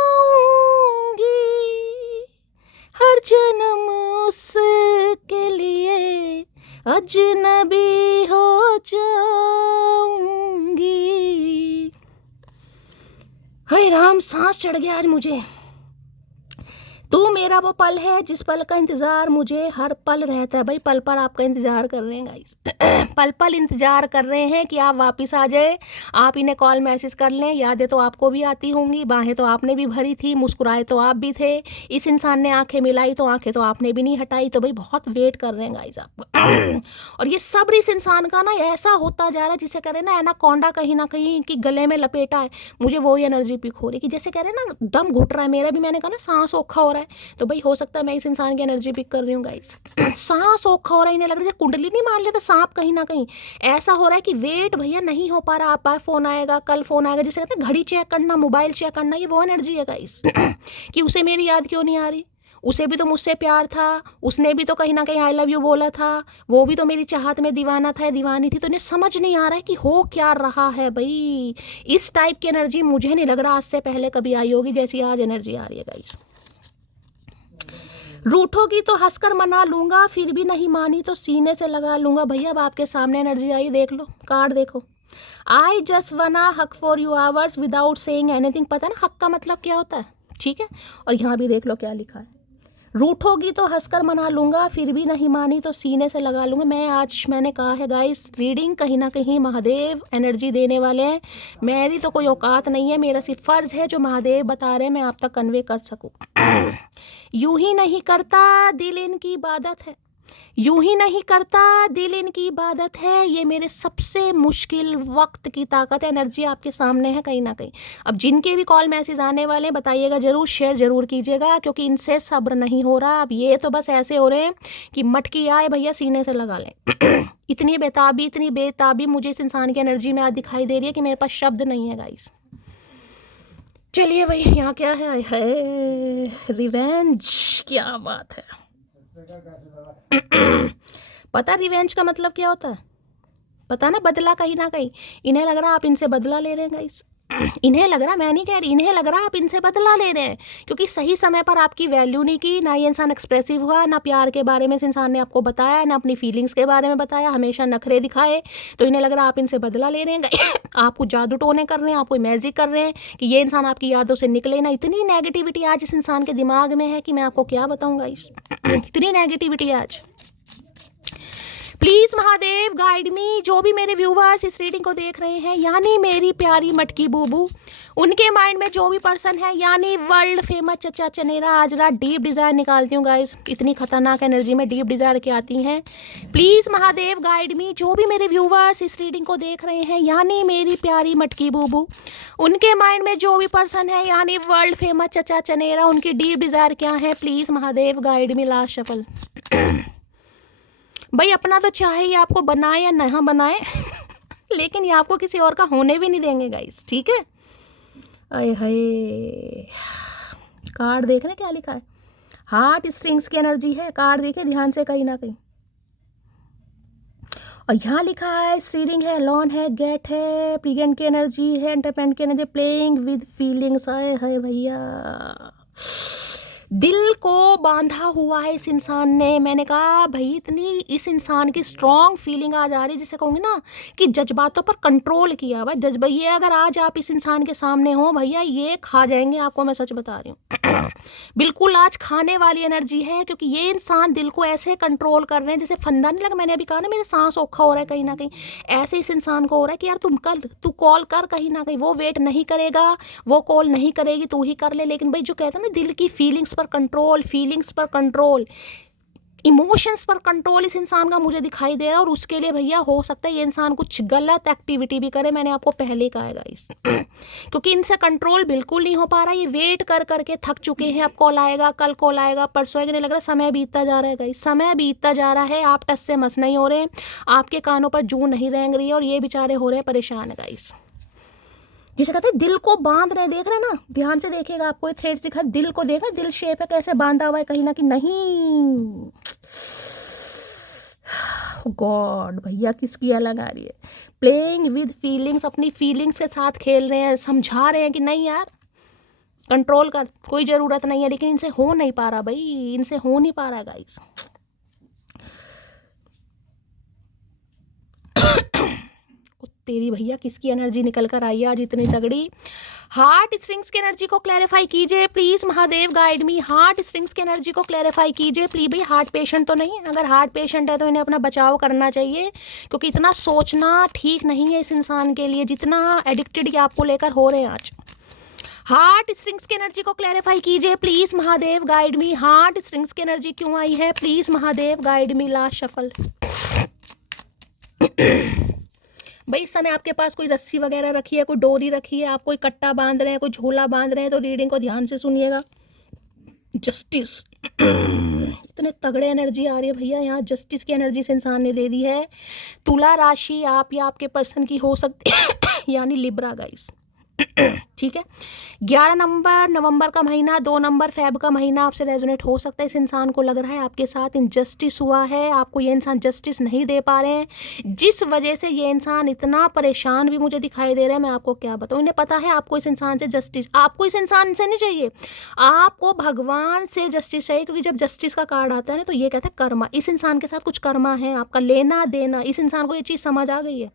हर जन्म उसके लिए अजनबी हो जाऊंगी। हाय राम, सांस चढ़ गया आज मुझे। तू मेरा वो पल है जिस पल का इंतज़ार मुझे हर पल रहता है। भाई पल पर आपका इंतज़ार कर रहे हैं गाइस पल पल इंतज़ार कर रहे हैं कि आप वापस आ जाए। आप इन्हें कॉल मैसेज कर लें। यादें तो आपको भी आती होंगी, बाहें तो आपने भी भरी थी, मुस्कुराए तो आप भी थे। इस इंसान ने आंखें मिलाई तो आंखें तो आपने भी नहीं हटाई। तो भाई बहुत वेट कर रहे हैं गाइस आपको और ये सब्र इस इंसान का ना ऐसा होता जा रहा है जिसे कह रहे ना एनाकोंडा कहीं ना कहीं कि गले में लपेटा है। मुझे वो एनर्जी पिक हो रही कि जैसे कह रहे हैं ना दम घुट रहा है मेरा भी। मैंने कहा ना सांस औखा हो रहा है, तो भाई हो सकता है मैं इस इंसान की एनर्जी पिक कर रही हूँ गाइस। सांस औखा हो रहा है, इन्हें लग रहा है कुंडली नहीं मार लेता सांप कहीं ना कहीं। ऐसा हो रहा है कि वेट भैया नहीं हो पा रहा। आप फोन आएगा, कल फोन आएगा, जिसे कहते हैं घड़ी चेक करना, मोबाइल चेक करना। ये वो एनर्जी है गाइस कि उसे मेरी याद क्यों नहीं आ रही। उसे भी तो मुझसे प्यार था, उसने भी तो कहीं ना कहीं आई लव यू बोला था, वो भी तो मेरी चाहत में दीवाना था, दीवानी थी। तो इन्हें समझ नहीं आ रहा है कि हो क्या रहा है भाई। इस टाइप की एनर्जी मुझे नहीं लग रहा आज से पहले कभी आई होगी जैसी आज एनर्जी आ रही है गाइस। रूठोगी तो हंसकर मना लूंगा, फिर भी नहीं मानी तो सीने से लगा लूंगा। भैया अब आपके सामने एनर्जी आई, देख लो कार्ड देखो। आई जस्ट वना हक for you hours without saying anything. पता है ना हक का मतलब क्या होता है, ठीक है। और यहाँ भी देख लो क्या लिखा है। रूठोगी तो हंसकर मना लूंगा, फिर भी नहीं मानी तो सीने से लगा लूंगा। मैंने कहा है गाइस, रीडिंग कहीं ना कहीं महादेव एनर्जी देने वाले हैं। मेरी तो कोई औकात नहीं है, मेरा सिर्फ फर्ज है जो महादेव बता रहे हैं मैं आप तक कन्वे कर सकूं। यूं ही नहीं करता दिल इनकी इबादत है, यूं ही नहीं करता दिल इनकी इबादत है। ये मेरे सबसे मुश्किल वक्त की ताकत है। एनर्जी आपके सामने है कहीं ना कहीं। अब जिनके भी कॉल मैसेज आने वाले हैं बताइएगा जरूर, शेयर जरूर कीजिएगा, क्योंकि इनसे सब्र नहीं हो रहा। अब ये तो बस ऐसे हो रहे हैं कि मटकी आए भैया सीने से लगा लें। इतनी बेताबी मुझे इस इंसान की एनर्जी में आज दिखाई दे रही है कि मेरे पास शब्द नहीं है गाइस। चलिए भाई यहाँ क्या है, रिवेंज। क्या बात है। पता रिवेंज का मतलब क्या होता है? पता ना, बदला कहीं ना कहीं। इन्हें लग रहा आप इनसे बदला ले रहे हैं गाइस। इन्हें लग रहा, मैं नहीं कह रही, इन्हें लग रहा आप इनसे बदला ले रहे हैं, क्योंकि सही समय पर आपकी वैल्यू नहीं की। ना ये इंसान एक्सप्रेसिव हुआ, ना प्यार के बारे में इस इंसान ने आपको बताया, ना अपनी फीलिंग्स के बारे में बताया, हमेशा नखरे दिखाए। तो इन्हें लग रहा आप इनसे बदला ले रहे हैं। आप कुछ जादू टोने कर रहे हैं, आप कोई मैजिक कर रहे हैं कि ये इंसान आपकी यादों से निकले ना। इतनी नेगेटिविटी आज इस इंसान के दिमाग में है कि मैं आपको क्या बताऊंगा। इतनी नेगेटिविटी आज। प्लीज महादेव गाइड मी। जो भी मेरे व्यूवर्स इस रीडिंग को देख रहे हैं, यानी मेरी प्यारी मटकी बूबू, उनके माइंड में जो भी पर्सन है, यानी वर्ल्ड फेमस चचा चनेरा, आज रात डीप डिजायर निकालती हूँ गाइस। इतनी खतरनाक एनर्जी में डीप डिजायर के आती हैं। प्लीज महादेव गाइड मी। जो भी मेरे व्यूवर्स इस रीडिंग को देख रहे हैं, यानी मेरी प्यारी मटकी बूबू, उनके माइंड में जो भी पर्सन है, यानी वर्ल्ड फेमस चचा चनेरा, उनकी डीप डिजायर क्या है, please Mahadev guide me. Last shuffle. भाई अपना तो चाहे ये आपको बनाए या ना बनाए लेकिन ये आपको किसी और का होने भी नहीं देंगे गाइस, ठीक है। अरे हाय, कार्ड देख रहे क्या लिखा है, हार्ट स्ट्रिंग्स की एनर्जी है, कार्ड देखे ध्यान से कहीं ना कहीं। और यहाँ लिखा है रीडिंग है, लॉन है, गेट है, प्रीगेंट की एनर्जी है, एंटरपेंट की एनर्जी, प्लेइंग विद फीलिंग्स है भैया। दिल को बांधा हुआ है इस इंसान ने। मैंने कहा भाई इतनी इस इंसान की स्ट्रॉन्ग फीलिंग आ जा रही, जिसे कहूँगी ना कि जज्बातों पर कंट्रोल किया भाई। ये अगर आज आप इस इंसान के सामने हो भैया, ये खा जाएंगे आपको, मैं सच बता रही हूँ बिल्कुल आज खाने वाली एनर्जी है, क्योंकि ये इंसान दिल को ऐसे कंट्रोल कर रहे हैं जैसे फंदा नहीं लगा। मैंने अभी कहा ना मेरे सांस औखा हो रहा है कहीं ना कहीं, ऐसे इस इंसान को हो रहा है कि यार तू कॉल कर कहीं ना कहीं, वो वेट नहीं करेगा, वो कॉल नहीं करेगी, तू ही कर ले। लेकिन भाई जो कहते हैं ना दिल की फीलिंग्स पर कंट्रोल, फीलिंग्स पर कंट्रोल, इमोशंस पर कंट्रोल इस इंसान का मुझे दिखाई दे रहा है। और उसके लिए भैया हो सकता है ये इंसान कुछ गलत एक्टिविटी भी करे, मैंने आपको पहले कहा है गाइस क्योंकि इनसे कंट्रोल बिल्कुल नहीं हो पा रहा। ये वेट कर करके थक चुके हैं, अब कॉल आएगा, कल कॉल आएगा, परसों आएगा, नहीं लग रहा समय बीतता जा रहा है गाइस, समय बीतता जा रहा है। आप टस से मस नहीं हो रहे, आपके कानों पर जूं नहीं रेंग रही है, और ये बेचारे हो रहे हैं परेशान गाइस। जिसे कहते हैं दिल को बांध रहे, देख रहे हैं ना, ध्यान से देखिएगा, आपको ये थ्रेड्स दिखा, दिल को देखा, दिल शेप है कैसे बांधा हुआ है कहीं ना कहीं। नहीं गॉड भैया किसकी अलग आ रही है, प्लेइंग विद फीलिंग्स, अपनी फीलिंग्स के साथ खेल रहे हैं, समझा रहे हैं कि नहीं यार कंट्रोल कर, कोई ज़रूरत नहीं है। लेकिन इनसे हो नहीं पा रहा भाई, इनसे हो नहीं पा रहा है गाइस। तेरी भैया किसकी एनर्जी निकल कर आई है आज इतनी तगड़ी। हार्ट स्ट्रिंग्स की एनर्जी को क्लैरिफाई कीजिए please, Mahadev guide me. Heart strings की एनर्जी को क्लैरिफाई कीजिए प्लीज। भाई हार्ट पेशेंट तो नहीं है, अगर हार्ट पेशेंट है तो इन्हें अपना बचाव करना चाहिए, क्योंकि इतना सोचना ठीक नहीं है इस इंसान के लिए, जितना एडिक्टेड ये आपको लेकर हो रहे हैं आज। हार्ट स्ट्रिंग्स की एनर्जी को क्लैरिफाई कीजिए please, Mahadev guide me. Heart strings की एनर्जी क्यों आई है please, Mahadev guide me. Last shuffle. भाई इस समय आपके पास कोई रस्सी वगैरह रखी है, कोई डोरी रखी है, आप कोई कट्टा बांध रहे हैं, कोई झोला बांध रहे हैं, तो रीडिंग को ध्यान से सुनिएगा। जस्टिस इतने तगड़े एनर्जी आ रही है भैया यहाँ, जस्टिस की एनर्जी से इंसान ने दे दी है। तुला राशि आप या आपके पर्सन की हो सकती है यानी लिब्रा गाइस, ठीक है। 11 नवंबर का महीना, 2 नंबर फेब का महीना आपसे रेजोनेट हो सकता है। इस इंसान को लग रहा है आपके साथ इनजस्टिस हुआ है, आपको ये इंसान जस्टिस नहीं दे पा रहे हैं, जिस वजह से ये इंसान इतना परेशान भी मुझे दिखाई दे रहा है। मैं आपको क्या बताऊँ, इन्हें पता है आपको इस इंसान से जस्टिस, आपको इस इंसान से नहीं चाहिए, आपको भगवान से जस्टिस चाहिए। क्योंकि जब जस्टिस का कार्ड आता है ना तो ये कहता है कर्मा, इस इंसान के साथ कुछ कर्मा है, आपका लेना देना। इस इंसान को ये चीज़ समझ आ गई है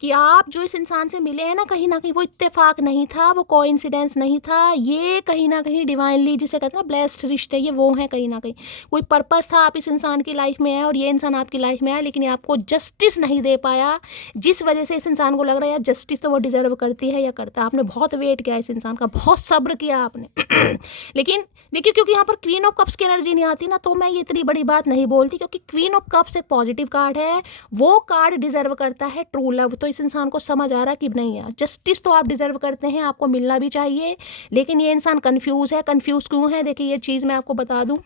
कि आप जो इस इंसान से मिले हैं ना कहीं वो इत्तेफाक नहीं था, वो कोइंसिडेंस नहीं था, ये कहीं ना कहीं डिवाइनली जिसे कहते हैं ना ब्लेस्ड रिश्ते, ये वो हैं कहीं ना कहीं। कोई पर्पस था, आप इस इंसान की लाइफ में आए और ये इंसान आपकी लाइफ में आया, लेकिन ये आपको जस्टिस नहीं दे पाया, जिस वजह से इस इंसान को लग रहा है यार जस्टिस तो वो डिजर्व करती है या करता है। आपने बहुत वेट किया इस इंसान का, बहुत सब्र किया आपने लेकिन देखिए क्योंकि यहाँ पर क्वीन ऑफ कप्स की एनर्जी नहीं आती ना, तो मैं ये इतनी बड़ी बात नहीं बोलती, क्योंकि क्वीन ऑफ कप्स एक पॉजिटिव कार्ड है, वो कार्ड डिजर्व करता है ट्रू लव। तो इस इंसान को समझ आ रहा है कि नहीं यार जस्टिस तो आप डिजर्व करते हैं, आपको मिलना भी चाहिए, लेकिन ये इंसान कंफ्यूज है। कंफ्यूज क्यों है, देखिए ये चीज़ मैं आपको बता दूं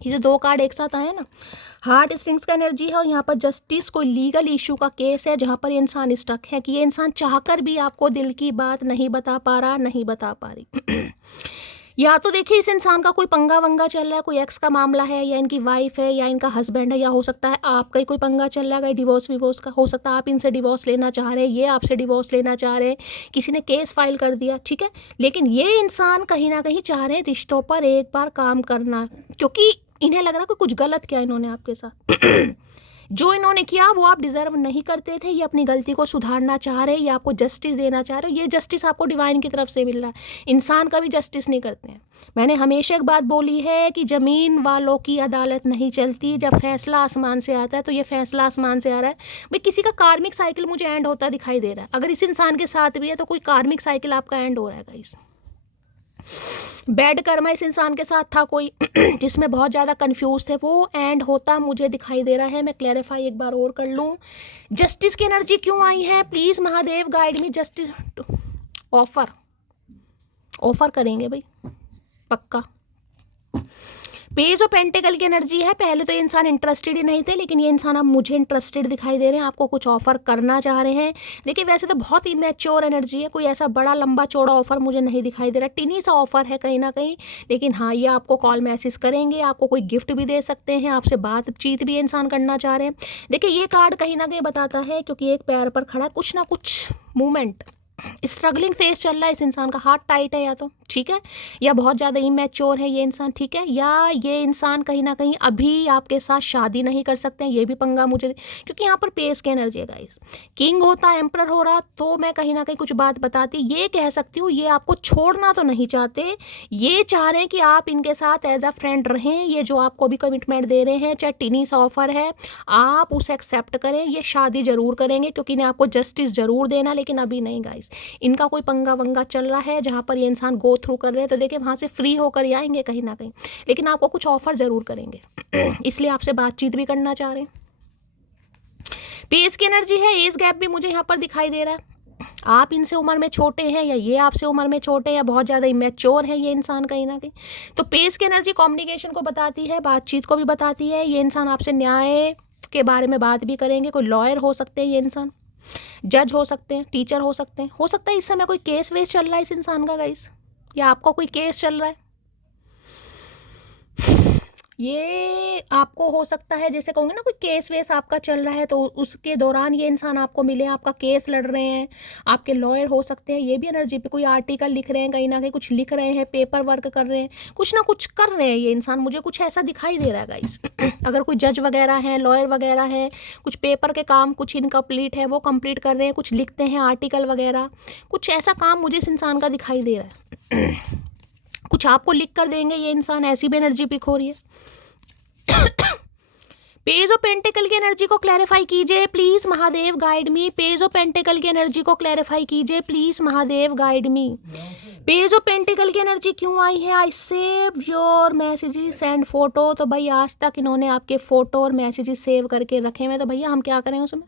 ये जो 2 कार्ड एक साथ आए ना, हार्ट स्ट्रिंग्स का एनर्जी है और यहाँ पर जस्टिस, कोई लीगल इशू का केस है जहाँ पर ये इंसान स्टक है, कि ये इंसान चाहकर भी आपको दिल की बात नहीं बता पा रहा, नहीं बता पा रही या तो देखिए इस इंसान का कोई पंगा वंगा चल रहा है, कोई एक्स का मामला है, या इनकी वाइफ है, या इनका हस्बैंड है, या हो सकता है आपका ही कोई पंगा चल रहा है डिवोर्स विवोर्स का, हो सकता है आप इनसे डिवोर्स लेना चाह रहे हैं, ये आपसे डिवोर्स लेना चाह रहे हैं, किसी ने केस फाइल कर दिया, ठीक है। लेकिन ये इंसान कहीं ना कहीं चाह रहे हैं रिश्तों पर एक बार काम करना, क्योंकि इन्हें लग रहा है कि कुछ गलत किया इन्होंने आपके साथ जो इन्होंने किया वो आप डिजर्व नहीं करते थे, ये अपनी गलती को सुधारना चाह रहे हैं, ये आपको जस्टिस देना चाह रहे हो, ये जस्टिस आपको डिवाइन की तरफ से मिल रहा है। इंसान कभी जस्टिस नहीं करते हैं। मैंने हमेशा एक बात बोली है कि ज़मीन वालों की अदालत नहीं चलती, जब फैसला आसमान से आता है तो ये फैसला आसमान से आ रहा है। भाई किसी का कार्मिक साइकिल मुझे एंड होता दिखाई दे रहा है, अगर इस इंसान के साथ भी है तो कोई कार्मिक साइकिल आपका एंड हो रहा है गाइस। बैड कर्मा इस इंसान के साथ था कोई जिसमें बहुत ज़्यादा कंफ्यूज थे, वो एंड होता मुझे दिखाई दे रहा है। मैं क्लैरिफाई एक बार और कर लूँ, जस्टिस की एनर्जी क्यों आई है please Mahadev guide me. Justice offer करेंगे भाई पक्का, पेज ऑफ पेंटिकल की एनर्जी है, पहले तो ये इंसान इंटरेस्टेड ही नहीं थे, लेकिन ये इंसान अब मुझे इंटरेस्टेड दिखाई दे रहे हैं, आपको कुछ ऑफर करना चाह रहे हैं। देखिए वैसे तो बहुत ही मैच्योर एनर्जी है, कोई ऐसा बड़ा लंबा चौड़ा ऑफर मुझे नहीं दिखाई दे रहा, टिनी सा ऑफर है कहीं ना कहीं, लेकिन हाँ ये आपको कॉल मैसेज करेंगे, आपको कोई गिफ्ट भी दे सकते हैं, आपसे बातचीत भी इंसान करना चाह रहे हैं। देखिए ये कार्ड कहीं ना कहीं बताता है, क्योंकि एक पैर पर खड़ा है, कुछ ना कुछ मूवमेंट, स्ट्रगलिंग फेस चल रहा है इस इंसान का, हाथ टाइट है या तो, ठीक है, या बहुत ज़्यादा इमैच्योर है ये इंसान, ठीक है, या ये इंसान कहीं ना कहीं अभी आपके साथ शादी नहीं कर सकते हैं, ये भी पंगा मुझे, क्योंकि यहाँ पर पेस की एनर्जी है गाइस, किंग होता एम्परर हो रहा तो मैं कहीं ना कहीं कुछ बात बताती, ये कह सकती हूँ ये आपको छोड़ना तो नहीं चाहते, ये चाह रहे हैं कि आप इनके साथ एज अ फ्रेंड रहें, ये जो आपको भी कमिटमेंट दे रहे हैं, चाहे टिनी सा ऑफर है, आप उसे एक्सेप्ट करें, ये शादी जरूर करेंगे क्योंकि इन्हें आपको जस्टिस जरूर देना, लेकिन अभी नहीं गाइस, इनका कोई पंगा वंगा चल रहा है जहाँ पर ये इंसान गो थ्रू कर रहे हैं, तो देखिए वहाँ से फ्री होकर ही आएंगे कहीं ना कहीं, लेकिन आपको कुछ ऑफर जरूर करेंगे इसलिए आपसे बातचीत भी करना चाह रहे हैं। पेस की एनर्जी है, एज गैप भी मुझे यहाँ पर दिखाई दे रहा है, आप इनसे उम्र में छोटे हैं या ये आपसे उम्र में छोटे हैं, या बहुत ज़्यादा इमेच्योर है ये इंसान कहीं ना कहीं। तो पेस की एनर्जी कम्युनिकेशन को बताती है, बातचीत को भी बताती है, ये इंसान आपसे न्याय के बारे में बात भी करेंगे, कोई लॉयर हो सकते हैं ये इंसान, जज हो सकते हैं, टीचर हो सकते हैं, हो सकता है इस समय कोई केस वेस चल रहा है इस इंसान का गाइस, या आपका कोई केस चल रहा है, ये आपको हो सकता है, जैसे कहूँगी ना कोई केस वेस आपका चल रहा है, तो उसके दौरान ये इंसान आपको मिले, आपका केस लड़ रहे हैं, आपके लॉयर हो सकते हैं, ये भी एनर्जी पे कोई आर्टिकल लिख रहे हैं, कहीं ना कहीं कुछ लिख रहे हैं, पेपर वर्क कर रहे हैं, कुछ ना कुछ कर रहे हैं ये इंसान, मुझे कुछ ऐसा दिखाई दे रहा है गाइस अगर कोई जज वगैरह है, लॉयर वगैरह है, कुछ पेपर के काम कुछ इनकम्प्लीट है वो कंप्लीट कर रहे हैं, कुछ लिखते हैं आर्टिकल वगैरह, कुछ ऐसा काम मुझे इस इंसान का दिखाई दे रहा है कुछ आपको लिख कर देंगे ये इंसान, ऐसी भी एनर्जी पिक हो रही है। पेज ऑफ पेंटिकल की एनर्जी को क्लैरिफाई कीजिए please Mahadev guide me, page of pentacle की एनर्जी को क्लैरिफाई कीजिए please Mahadev guide me. Page of pentacle की एनर्जी क्यों आई है, I save your messages send photo, तो भाई आज तक इन्होंने आपके फोटो और मैसेजेस सेव करके रखे हुए, तो भैया हम क्या करें उसमें,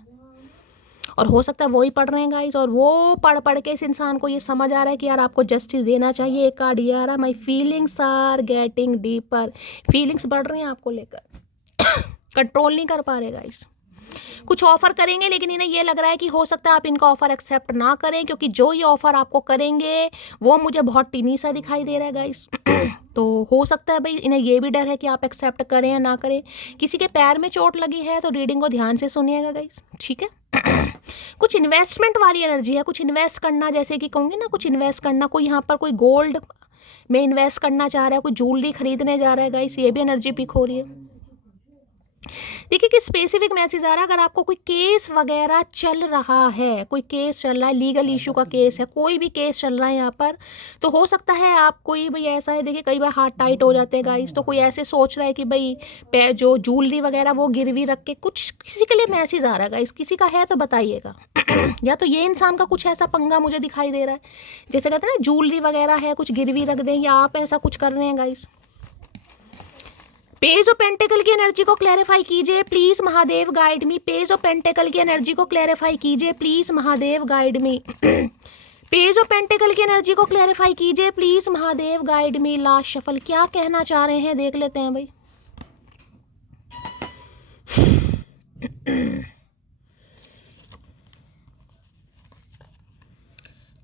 और हो सकता है वो ही पढ़ रहे हैं गाइस, और वो पढ़ पढ़ के इस इंसान को ये समझ आ रहा है कि यार आपको जस्टिस देना चाहिए। एक कार्ड ये आ रहा है, my feelings are getting deeper, feelings बढ़ रही हैं आपको लेकर कंट्रोल नहीं कर पा रहे गाइस, कुछ ऑफर करेंगे, लेकिन इन्हें ये लग रहा है कि हो सकता है आप इनका ऑफर एक्सेप्ट ना करें, क्योंकि जो ये ऑफर आपको करेंगे वो मुझे बहुत टीनी सा दिखाई दे रहा है गाइस तो हो सकता है भाई इन्हें ये भी डर है कि आप एक्सेप्ट करें या ना करें। किसी के पैर में चोट लगी है तो रीडिंग को ध्यान से सुनिएगा गाइस, ठीक है कुछ इन्वेस्टमेंट वाली एनर्जी है, कुछ इन्वेस्ट करना, जैसे कि कहूँगी ना कुछ इन्वेस्ट करना, कोई यहाँ पर कोई गोल्ड में इन्वेस्ट करना चाह रहा है, कोई ज्वेलरी खरीदने जा रहा है गाइस, ये भी एनर्जी पिक हो रही है। देखिए कि स्पेसिफिक मैसेज आ रहा है, अगर आपको कोई केस वगैरह चल रहा है, कोई केस चल रहा है, लीगल इशू का केस है, कोई भी केस चल रहा है यहाँ पर, तो हो सकता है आप कोई भाई ऐसा है, देखिए कई बार हाथ टाइट हो जाते हैं गाइस, तो कोई ऐसे सोच रहा है कि भाई जो ज्वेलरी वगैरह वो गिरवी रख के, कुछ किसी के लिए मैसेज आ रहा है गाइस, किसी का है तो बताइएगा या तो ये इंसान का कुछ ऐसा पंगा मुझे दिखाई दे रहा है, जैसे कहते हैं ना ज्वेलरी वगैरह है, कुछ गिरवी रख दें, या आप ऐसा कुछ कर रहे हैं गाइस। पेज ऑफ पेंटिकल की एनर्जी को क्लैरिफाई कीजिए please Mahadev guide me, page of pentacle की एनर्जी को क्लैरिफाई कीजिए please Mahadev guide me page of pentacle की एनर्जी को क्लैरिफाई कीजिए please Mahadev guide me. Last shuffle क्या कहना चाह रहे हैं देख लेते हैं भाई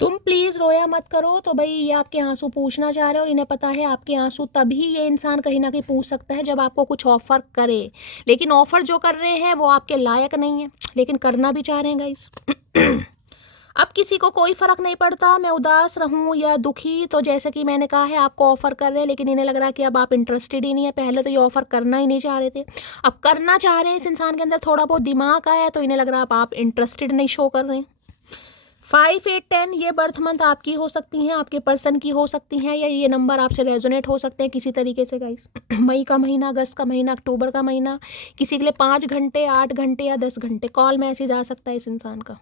तुम प्लीज रोया मत करो, तो भाई ये आपके आंसू पूछना चाह रहे हैं, और इन्हें पता है आपके आंसू तभी ये इंसान कहीं ना कहीं पूछ सकता है जब आपको कुछ ऑफर करे, लेकिन ऑफर जो कर रहे हैं वो आपके लायक नहीं है, लेकिन करना भी चाह रहे हैं गाइस अब किसी को कोई फर्क नहीं पड़ता मैं उदास रहूं या दुखी, तो जैसे कि मैंने कहा है आपको ऑफर कर रहे हैं, लेकिन इन्हें लग रहा है कि अब आप इंटरेस्टेड ही नहीं है। पहले तो ये ऑफर करना ही नहीं चाह रहे थे, अब करना चाह रहे हैं, इस इंसान के अंदर थोड़ा बहुत दिमाग आया तो इन्हें लग रहा है आप इंटरेस्टेड नहीं शो कर रहे हैं। 5, 8, 10 ये बर्थ मंथ आपकी हो सकती हैं, आपके पर्सन की हो सकती हैं, या ये नंबर आपसे रेजोनेट हो सकते हैं किसी तरीके से गाइस। मई का महीना, अगस्त का महीना, अक्टूबर का महीना, किसी के लिए 5 घंटे, 8 घंटे या 10 घंटे कॉल मैसेज आ सकता है इस इंसान का।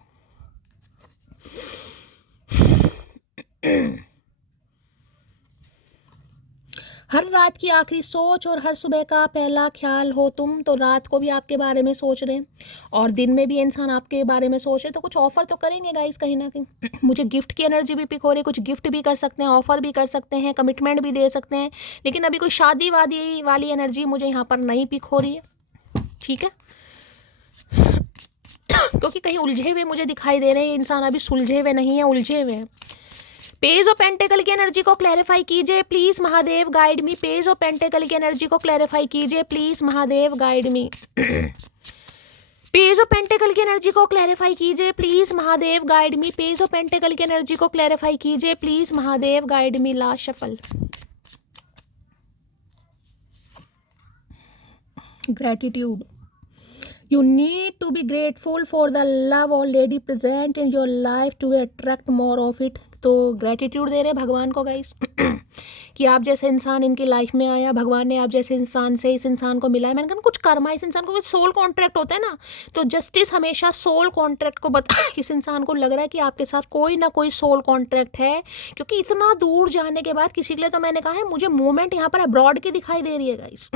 हर रात की आखिरी सोच और हर सुबह का पहला ख्याल हो तुम। तो रात को भी आपके बारे में सोच रहे हैं और दिन में भी इंसान आपके बारे में सोच रहे, तो कुछ ऑफर तो करेंगे गाइस कहीं ना कहीं। मुझे गिफ्ट की एनर्जी भी पिक हो रही है, कुछ गिफ्ट भी कर सकते हैं, ऑफर भी कर सकते हैं, कमिटमेंट भी दे सकते हैं, लेकिन अभी कोई शादी वादी वाली एनर्जी मुझे यहाँ पर नहीं पिक हो रही है, ठीक है। क्योंकि कहीं उलझे हुए मुझे दिखाई दे रहे हैं, ये इंसान अभी सुलझे हुए नहीं है, उलझे हुए हैं। पेज ऑफ पेंटेकल की एनर्जी को क्लैरिफाई कीजिए please Mahadev, guide me. Page of pentacle की एनर्जी को क्लैरिफाई कीजिए please Mahadev, guide me. Page of pentacle की एनर्जी को क्लैरिफाई कीजिए please Mahadev, guide me. Page of pentacle की एनर्जी को क्लैरिफाई कीजिए please Mahadev, guide me. Last shuffle. Gratitude. You need to be grateful for the love already present in your life to attract more of it। तो ग्रैटिट्यूड दे रहे हैं भगवान को गाइस कि आप जैसे इंसान इनकी लाइफ में आया, भगवान ने आप जैसे इंसान से इस इंसान को मिला है। मैंने कहा कुछ कर्मा, इस इंसान को कुछ सोल कॉन्ट्रैक्ट होता है ना, तो जस्टिस हमेशा सोल कॉन्ट्रैक्ट को बता। इस इंसान को लग रहा है कि आपके साथ कोई ना कोई सोल कॉन्ट्रैक्ट है, क्योंकि इतना दूर जाने के बाद किसी के लिए, तो मैंने कहा है मुझे मूवमेंट यहाँ पर अब्रॉड की दिखाई दे रही है गाइस।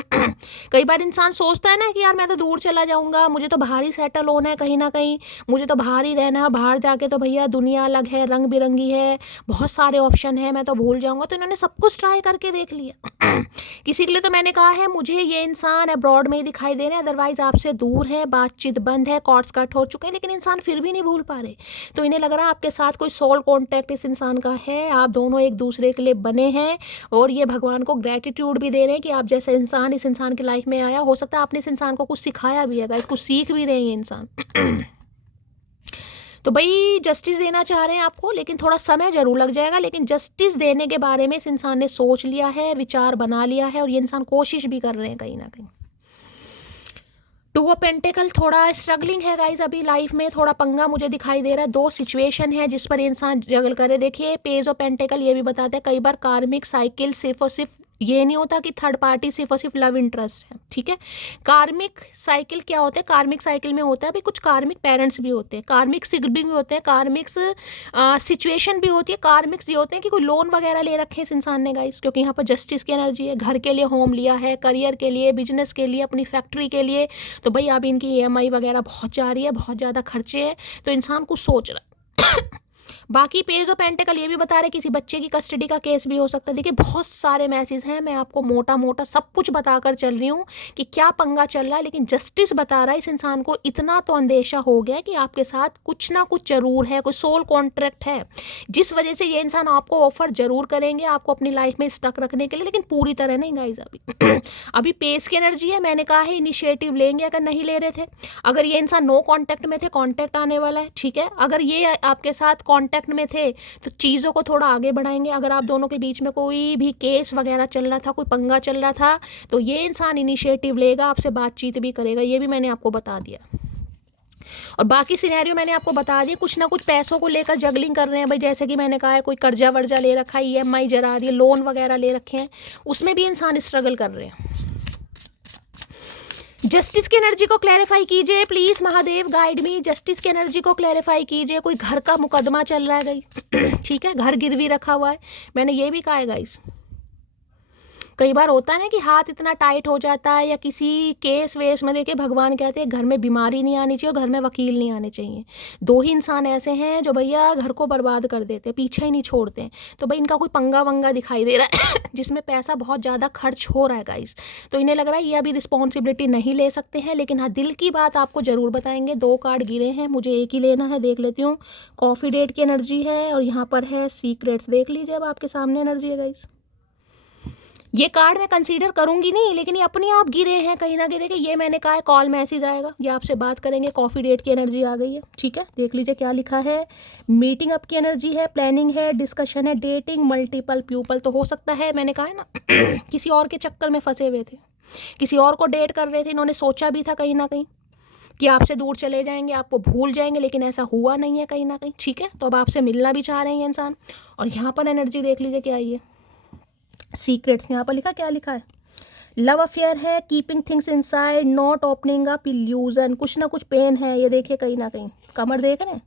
कई बार इंसान सोचता है ना कि यार मैं तो दूर चला जाऊंगा, मुझे तो बाहर ही सेटल होना है कहीं ना कहीं, मुझे तो बाहर ही रहना है, बाहर जाके तो भैया दुनिया अलग है, रंग बिरंगी है, बहुत सारे ऑप्शन है, मैं तो भूल जाऊंगा। तो इन्होंने सब कुछ ट्राई करके देख लिया। किसी के लिए तो मैंने कहा है मुझे ये इंसान अब्रॉड में ही दिखाई दे रहे हैं, अदरवाइज आपसे दूर है, बातचीत बंद है, कॉर्ड्स कट हो चुके हैं, लेकिन इंसान फिर भी नहीं भूल पा रहे। तो इन्हें लग रहा है आपके साथ कोई सोल कॉन्टैक्ट इस इंसान का है, आप दोनों एक दूसरे के लिए बने हैं, और ये भगवान को ग्रैटिट्यूड भी दे रहे हैं कि आप जैसे इंसान इस इंसान की लाइफ में आया। हो सकता है आपने इस इंसान को कुछ सिखाया भी है गाइस, कुछ सीख भी रहे हैं ये इंसान। तो भाई जस्टिस देना चाह रहे हैं आपको, लेकिन थोड़ा समय जरूर लग जाएगा, लेकिन जस्टिस देने के बारे में इस इंसान ने सोच लिया है, विचार बना लिया है, और ये इंसान कोशिश भी कर रहे हैं कहीं ना कहीं। टू ऑफ पेंटेकल थोड़ा स्ट्रगलिंग है गाइज अभी लाइफ में, थोड़ा पंगा मुझे दिखाई दे रहा है। दो सिचुएशन है जिस पर इंसान जगल करे। देखिए पेज ऑफ पेंटेकल ये भी बताते हैं कई बार कार्मिक साइकिल सिर्फ और सिर्फ ये नहीं होता कि थर्ड पार्टी सिर्फ और सिर्फ लव इंटरेस्ट है, ठीक है। कार्मिक साइकिल क्या होता है, कार्मिक साइकिल में होता है भाई कुछ कार्मिक पेरेंट्स भी होते हैं, कार्मिक सिबलिंग भी होते हैं, कार्मिक सिचुएशन भी होती है, कार्मिक्स ये होते हैं कि कोई लोन वगैरह ले रखे इस इंसान ने गाइस, क्योंकि यहाँ पर जस्टिस की एनर्जी है। घर के लिए होम लिया है, करियर के लिए, बिजनेस के लिए, अपनी फैक्ट्री के लिए, तो भाई अब इनकी EMI वगैरह बहुत जा रही है, बहुत ज़्यादा खर्चे हैं, तो इंसान कुछ सोच रहा है। बाकी पेज ऑफ पेंटेकल ये भी बता रहे किसी बच्चे की कस्टडी का केस भी हो सकता है। देखिए बहुत सारे मैसेज हैं, मैं आपको मोटा मोटा सब कुछ बताकर चल रही हूँ कि क्या पंगा चल रहा है, लेकिन जस्टिस बता रहा है इस इंसान को इतना तो अंदेशा हो गया कि आपके साथ कुछ ना कुछ जरूर है, कोई सोल कॉन्ट्रैक्ट है, जिस वजह से ये इंसान आपको ऑफर जरूर करेंगे आपको अपनी लाइफ में स्टक रखने के लिए, लेकिन पूरी तरह नहीं गाइज। अभी पेज की एनर्जी है, मैंने कहा है इनिशिएटिव लेंगे, अगर नहीं ले रहे थे, अगर ये इंसान नो कॉन्टैक्ट में थे, कॉन्टैक्ट आने वाला है, ठीक है। अगर ये आपके साथ कॉन्टैक्ट में थे तो चीज़ों को थोड़ा आगे बढ़ाएंगे। अगर आप दोनों के बीच में कोई भी केस वगैरह चल रहा था, कोई पंगा चल रहा था, तो ये इंसान इनिशिएटिव लेगा, आपसे बातचीत भी करेगा, ये भी मैंने आपको बता दिया। और बाकी सिनेरियो मैंने आपको बता दिया, कुछ ना कुछ पैसों को लेकर जगलिंग कर रहे हैं भाई, जैसे कि मैंने कहा है कोई कर्जा वर्जा ले रखा है, EMI जरा रही है, लोन वगैरह ले रखे हैं, उसमें भी इंसान स्ट्रगल कर रहे हैं। जस्टिस की एनर्जी को क्लैरिफाई कीजिए please Mahadev, guide me. Justice की एनर्जी को क्लैरिफाई कीजिए। कोई घर का मुकदमा चल रहा है गई, ठीक है, घर गिरवी रखा हुआ है, मैंने ये भी कहा है गाइस। कई बार होता है ना कि हाथ इतना टाइट हो जाता है, या किसी केस वेस में, देखिए भगवान कहते हैं घर में बीमारी नहीं आनी चाहिए और घर में वकील नहीं आने चाहिए। दो ही इंसान ऐसे हैं जो भैया घर को बर्बाद कर देते हैं, पीछे ही नहीं छोड़ते हैं। तो भाई इनका कोई पंगा वंगा दिखाई दे रहा है जिसमें पैसा बहुत ज़्यादा खर्च हो रहा है गाइस, तो इन्हें लग रहा है ये अभी रिस्पॉन्सिबिलिटी नहीं ले सकते हैं, लेकिन हाँ दिल की बात आपको ज़रूर बताएंगे। 2 कार्ड गिरे हैं, मुझे एक ही लेना है, देख लेती हूँ। कॉफ़ी डेट की एनर्जी है और यहाँ पर है सीक्रेट्स, देख लीजिए अब आपके सामने एनर्जी है गाइस। ये कार्ड मैं कंसीडर करूंगी नहीं, लेकिन ये अपने आप गिरे हैं कहीं ना कहीं। देखिए ये मैंने कहा है कॉल मैसेज आएगा, ये आपसे बात करेंगे, कॉफ़ी डेट की एनर्जी आ गई है, ठीक है। देख लीजिए क्या लिखा है, मीटिंग अप की एनर्जी है, प्लानिंग है, डिस्कशन है, डेटिंग, मल्टीपल प्यूपल। तो हो सकता है मैंने कहा है ना किसी और के चक्कर में फंसे हुए थे, किसी और को डेट कर रहे थे, इन्होंने सोचा भी था कहीं ना कहीं कि आपसे दूर चले जाएंगे, आपको भूल जाएंगे, लेकिन ऐसा हुआ नहीं है कहीं ना कहीं, ठीक है। तो अब आपसे मिलना भी चाह रहे हैं इंसान। और यहाँ पर एनर्जी देख लीजिए क्या आई है, सीक्रेट्स। यहाँ पर लिखा, क्या लिखा है, लव अफेयर है, keeping things inside, not opening up, illusion, कुछ ना कुछ पेन है, ये देखिए कहीं ना कहीं। कमर देख रहे हैं,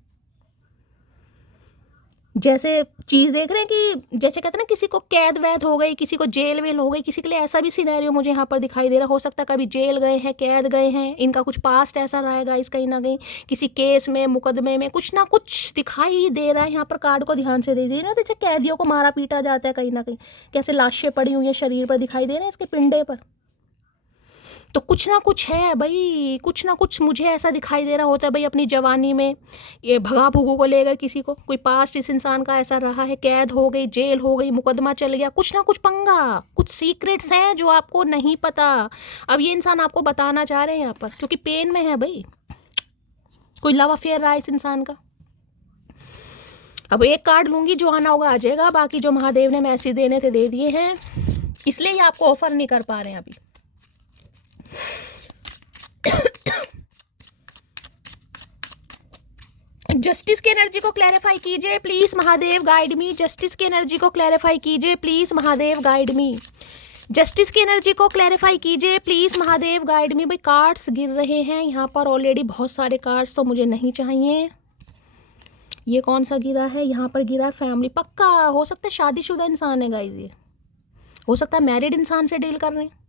जैसे चीज़ देख रहे हैं कि जैसे कहते हैं ना, किसी को कैद वैद हो गई, किसी को जेल वेल हो गई, किसी के लिए ऐसा भी सिनेरियो मुझे यहाँ पर दिखाई दे रहा। हो सकता है कभी जेल गए हैं, कैद गए हैं, इनका कुछ पास्ट ऐसा रहा है गाइस, कहीं ना कहीं किसी केस में, मुकदमे में कुछ ना कुछ दिखाई दे रहा है। यहाँ पर कार्ड को ध्यान से दीजिए ना, जैसे कैदियों को मारा पीटा जाता है कहीं ना कहीं, कैसे लाशें पड़ी हुई हैं शरीर पर दिखाई दे रहे हैं, इसके पिंडे पर। तो कुछ ना कुछ है भाई, कुछ ना कुछ मुझे ऐसा दिखाई दे रहा होता है भाई। अपनी जवानी में ये भगा भुगू को लेकर किसी को कोई पास्ट इस इंसान का ऐसा रहा है, कैद हो गई, जेल हो गई, मुकदमा चल गया, कुछ ना कुछ पंगा, कुछ सीक्रेट्स हैं जो आपको नहीं पता। अब ये इंसान आपको बताना चाह रहे हैं यहाँ पर, क्योंकि पेन में है भाई। कोई लव अफेयर रहा है इस इंसान का। अब एक कार्ड लूंगी, जो आना होगा आ जाएगा, बाकी जो महादेव ने मैसेज देने थे दे दिए हैं, इसलिए ये आपको ऑफर नहीं कर पा रहे हैं अभी। जस्टिस की एनर्जी को क्लैरिफाई कीजिए please Mahadev, guide me. Justice की एनर्जी को क्लैरिफाई कीजिए please Mahadev, guide me. Justice की एनर्जी को क्लैरिफाई कीजिए प्लीज महादेव, गाइड मी। भाई कार्ड्स गिर रहे हैं यहाँ पर ऑलरेडी, बहुत सारे कार्ड्स तो मुझे नहीं चाहिए। ये कौन सा गिरा है? यहाँ पर गिरा है फैमिली। पक्का हो सकता है शादीशुदा इंसान है गाइज, ये हो सकता है मैरिड इंसान से डील कर रहे हैं।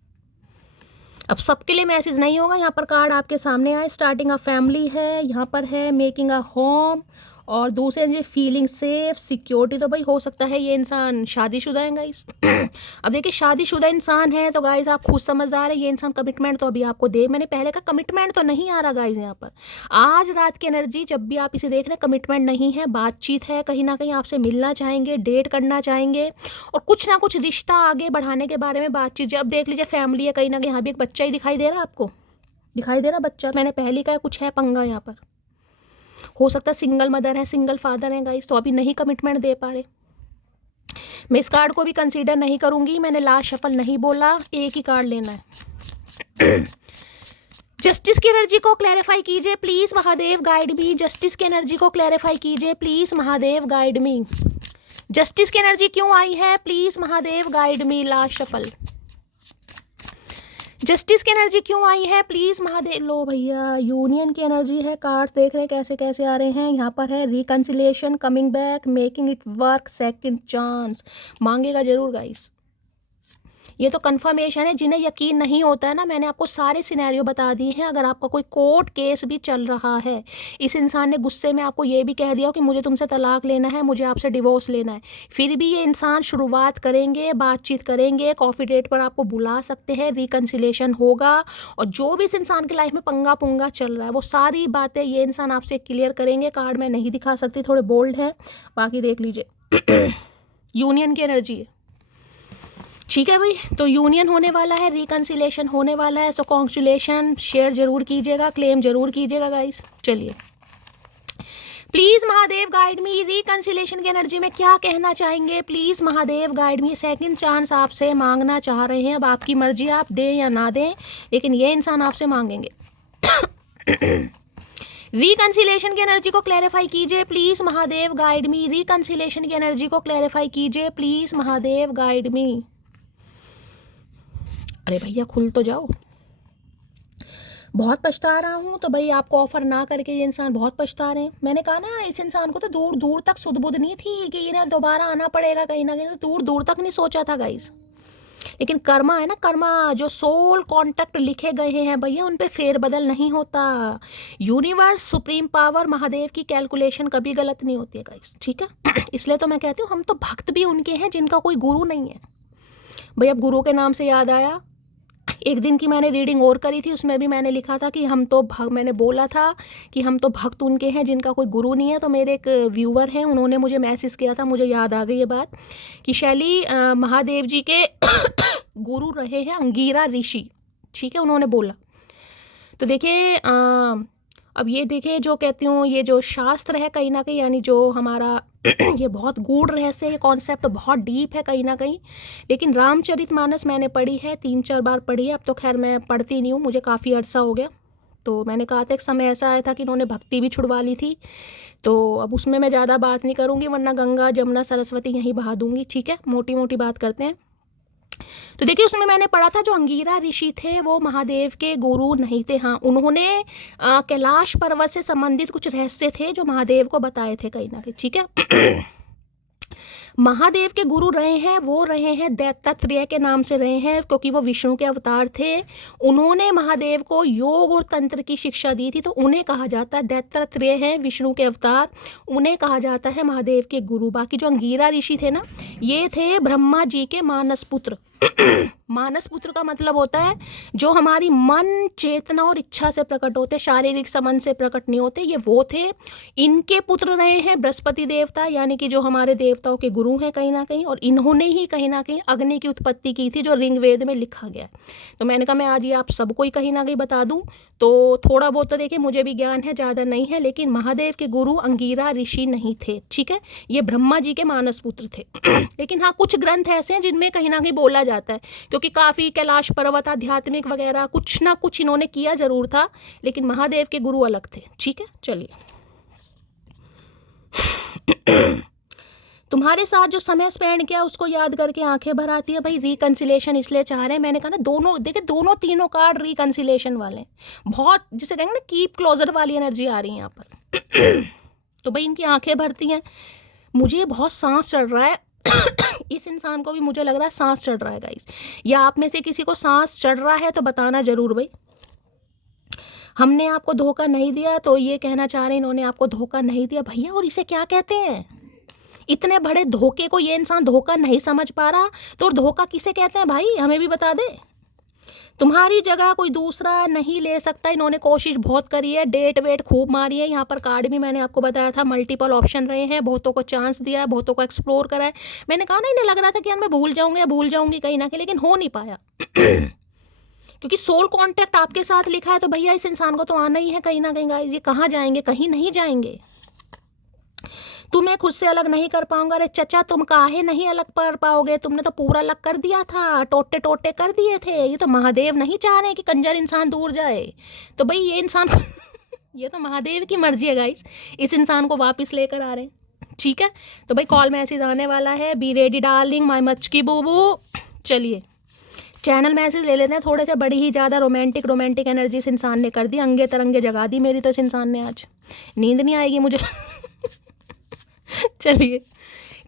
अब सबके लिए मैसेज नहीं होगा। यहाँ पर कार्ड आपके सामने आए, स्टार्टिंग अ फैमिली है, यहाँ पर है मेकिंग अ होम, और दूसरे ये फीलिंग सेफ, सिक्योरिटी। तो भाई हो सकता है ये इंसान शादीशुदा है गाइस। अब देखिए शादीशुदा इंसान है तो गाइस आप खुद समझदार है, ये इंसान कमिटमेंट तो अभी आपको दे, मैंने पहले का कमिटमेंट तो नहीं आ रहा गाइस यहाँ पर। आज रात की एनर्जी जब भी आप इसे देख रहे हैं, कमिटमेंट नहीं है, बातचीत है, कहीं ना कहीं आपसे मिलना चाहेंगे, डेट करना चाहेंगे, और कुछ ना कुछ रिश्ता आगे बढ़ाने के बारे में बातचीत। जब देख लीजिए फैमिली है, कहीं ना कहीं यहाँ भी एक बच्चा ही दिखाई दे रहा है आपको, दिखाई दे रहा बच्चा। मैंने पहले कहा कुछ है पंगा यहाँ पर। हो सकता है सिंगल मदर है, सिंगल फादर है गाइस, तो अभी नहीं कमिटमेंट दे पा रहे। मैं इस कार्ड को भी कंसीडर नहीं करूंगी, मैंने लास्ट शफल नहीं बोला, एक ही कार्ड लेना है। जस्टिस की एनर्जी को क्लैरिफाई कीजिए please Mahadev, guide me. Justice की एनर्जी को क्लैरिफाई कीजिए please Mahadev, guide me. Justice की एनर्जी क्यों आई है please Mahadev, guide me. Last shuffle. Justice की एनर्जी क्यों आई है प्लीज महादेव। लो भैया यूनियन की एनर्जी है, कार्ड्स देख रहे हैं कैसे कैसे आ रहे हैं। यहाँ पर है reconciliation, coming back, making it work, second chance. मांगेगा जरूर गाइस, ये तो कंफर्मेशन है। जिन्हें यकीन नहीं होता है ना, मैंने आपको सारे सिनेरियो बता दिए हैं। अगर आपका कोई कोर्ट केस भी चल रहा है, इस इंसान ने गुस्से में आपको ये भी कह दिया हो कि मुझे तुमसे तलाक लेना है, मुझे आपसे डिवोर्स लेना है, फिर भी ये इंसान शुरुआत करेंगे, बातचीत करेंगे, कॉफ़ी डेट पर आपको बुला सकते हैं, रिकन्सिलेशन होगा। और जो भी इस इंसान की लाइफ में पंगा पुंगा चल रहा है, वो सारी बातें ये इंसान आपसे क्लियर करेंगे। कार्ड मैं नहीं दिखा सकती, थोड़े बोल्ड हैं, बाकी देख लीजिए। यूनियन की एनर्जी है, ठीक है भाई। तो यूनियन होने वाला है, रिकन्सिलेशन होने वाला है। सो कॉन्ग्रेचुलेशन, शेयर जरूर कीजिएगा, क्लेम जरूर कीजिएगा गाइस। चलिए please Mahadev guide me, reconciliation की एनर्जी में क्या कहना चाहेंगे please Mahadev guide me. Second chance आपसे मांगना चाह रहे हैं, अब आपकी मर्जी, आप दें या ना दें, लेकिन ये इंसान आपसे मांगेंगे। रिकन्सिलेशन की एनर्जी को क्लैरिफाई कीजिए please Mahadev, guide me. Reconciliation की एनर्जी को क्लैरिफाई कीजिए प्लीज महादेव, गाइड मी। अरे भैया खुल तो जाओ। बहुत पछता रहा हूँ, तो भाई आपको ऑफर ना करके ये इंसान बहुत पछता रहे हैं। मैंने कहा ना, इस इंसान को तो दूर दूर तक सुध बुध नहीं थी कि इन्हें दोबारा आना पड़ेगा कहीं ना कहीं, तो दूर दूर तक नहीं सोचा था गाइस। लेकिन कर्मा है ना, कर्मा, जो सोल कॉन्ट्रैक्ट लिखे गए हैं भैया, उन पे फेरबदल नहीं होता। यूनिवर्स, सुप्रीम पावर, महादेव की कैलकुलेशन कभी गलत नहीं होती है गाइस, ठीक है। इसलिए तो मैं कहती हूँ हम तो भक्त भी उनके हैं जिनका कोई गुरु नहीं है। भाई अब गुरु के नाम से याद आया, एक दिन की मैंने रीडिंग और करी थी, उसमें भी मैंने लिखा था कि हम तो मैंने बोला था कि हम तो भक्त उनके हैं जिनका कोई गुरु नहीं है। तो मेरे एक व्यूवर हैं, उन्होंने मुझे मैसेज किया था, मुझे याद आ गई ये बात कि शैली महादेव जी के गुरु रहे हैं अंगीरा ऋषि, ठीक है, उन्होंने बोला। तो देखिए अब ये देखिए, जो कहती हूँ, ये जो शास्त्र है कहीं ना कहीं, यानी जो हमारा ये बहुत गूढ़ रहस्य, ये कॉन्सेप्ट बहुत डीप है कहीं ना कहीं। लेकिन रामचरितमानस मैंने पढ़ी है, 3-4 बार पढ़ी है। अब तो खैर मैं पढ़ती नहीं हूँ, मुझे काफ़ी अर्सा हो गया। तो मैंने कहा था एक समय ऐसा आया था कि इन्होंने भक्ति भी छुड़वा ली थी, तो अब उसमें मैं ज़्यादा बात नहीं करूँगी, वरना गंगा जमुना सरस्वती यहीं बहा दूँगी, ठीक है। मोटी मोटी बात करते हैं। तो देखिए उसमें मैंने पढ़ा था जो अंगीरा ऋषि थे वो महादेव के गुरु नहीं थे। हाँ, उन्होंने कैलाश पर्वत से संबंधित कुछ रहस्य थे जो महादेव को बताए थे कहीं ना कहीं, ठीक है। महादेव के गुरु रहे हैं वो रहे हैं दैत्तात्रेय के नाम से रहे हैं, क्योंकि वो विष्णु के अवतार थे। उन्होंने महादेव को योग और तंत्र की शिक्षा दी थी, तो उन्हें कहा जाता है, दैत्तात्रेय हैं विष्णु के अवतार, उन्हें कहा जाता है महादेव के गुरु। बाकी जो अंगीरा ऋषि थे ना, ये थे ब्रह्मा जी के मानस पुत्र। मानस पुत्र का मतलब होता है जो हमारी मन, चेतना और इच्छा से प्रकट होते, शारीरिक संबंध से प्रकट नहीं होते, ये वो थे। इनके पुत्र रहे हैं बृहस्पति देवता, यानी कि जो हमारे देवताओं के गुरु हैं कहीं ना कहीं, और इन्होंने ही कहीं ना कहीं अग्नि की उत्पत्ति की थी, जो ऋग्वेद में लिखा गया है। तो मैंने कहा मैं आज ये आप सबको ही कहीं ना कहीं बता दूं, तो थोड़ा बहुत तो देखिए मुझे भी ज्ञान है, ज़्यादा नहीं है, लेकिन महादेव के गुरु अंगीरा ऋषि नहीं थे, ठीक है, ये ब्रह्मा जी के मानस पुत्र थे। लेकिन हाँ, कुछ ग्रंथ ऐसे हैं जिनमें कहीं ना कहीं बोला जाता है, क्योंकि काफ़ी कैलाश पर्वत, आध्यात्मिक वगैरह कुछ ना कुछ इन्होंने किया जरूर था, लेकिन महादेव के गुरु अलग थे, ठीक है। चलिए, तुम्हारे साथ जो समय स्पेंड किया उसको याद करके आंखें भर आती है भाई। रिकंसिलेशन इसलिए चाह रहे हैं, मैंने कहा ना, दोनों देखिए, दोनों तीनों कार्ड रिकंसिलेशन वाले हैं, बहुत जिसे कहेंगे ना कीप क्लोजर वाली एनर्जी आ रही है यहाँ पर। तो भाई इनकी आंखें भरती हैं, मुझे बहुत सांस चढ़ रहा है। इस इंसान को भी मुझे लग रहा है सांस चढ़ रहा है गाइस, या आप में से किसी को सांस चढ़ रहा है तो बताना जरूर भाई। हमने आपको धोखा नहीं दिया, तो ये कहना चाह रहे हैं इन्होंने आपको धोखा नहीं दिया भैया। और इसे क्या कहते हैं? इतने बड़े धोखे को ये इंसान धोखा नहीं समझ पा रहा, तो धोखा किसे कहते हैं भाई, हमें भी बता दे। तुम्हारी जगह कोई दूसरा नहीं ले सकता। इन्होंने कोशिश बहुत करी है, डेट वेट खूब मारी है। यहाँ पर कार्ड भी मैंने आपको बताया था, मल्टीपल ऑप्शन रहे हैं, बहुतों को चांस दिया है, बहुतों को एक्सप्लोर करा है। मैंने कहा ना, इन्हें लग रहा था कि यार मैं भूल जाऊंगी या भूल जाऊंगी कहीं ना कहीं, लेकिन हो नहीं पाया। क्योंकि सोल कॉन्ट्रैक्ट आपके साथ लिखा है, तो भैया इस इंसान को तो आना ही है कहीं ना कहीं गाइस। ये कहाँ जाएंगे? कहीं नहीं जाएंगे। तुम्हें खुद से अलग नहीं कर पाऊंगा। अरे चचा, तुम काहे नहीं अलग कर पाओगे? तुमने तो पूरा अलग कर दिया था, टोटे टोटे कर दिए थे। ये तो महादेव नहीं चाह रहे कि कंजर इंसान दूर जाए। तो भाई ये इंसान ये तो महादेव की मर्जी है गाइस, इस इंसान को वापस लेकर आ रहे हैं, ठीक है। तो भाई कॉल मैसेज आने वाला है, बी रेडी डार्लिंग, माय मचकी बूबू। चलिए चैनल मैसेज ले लेते हैं, थोड़े से बड़ी ही ज़्यादा रोमांटिक एनर्जी इस इंसान ने कर दी, अंगे तरंगे जगा दी मेरी तो इस इंसान ने। आज नींद नहीं आएगी मुझे। चलिए,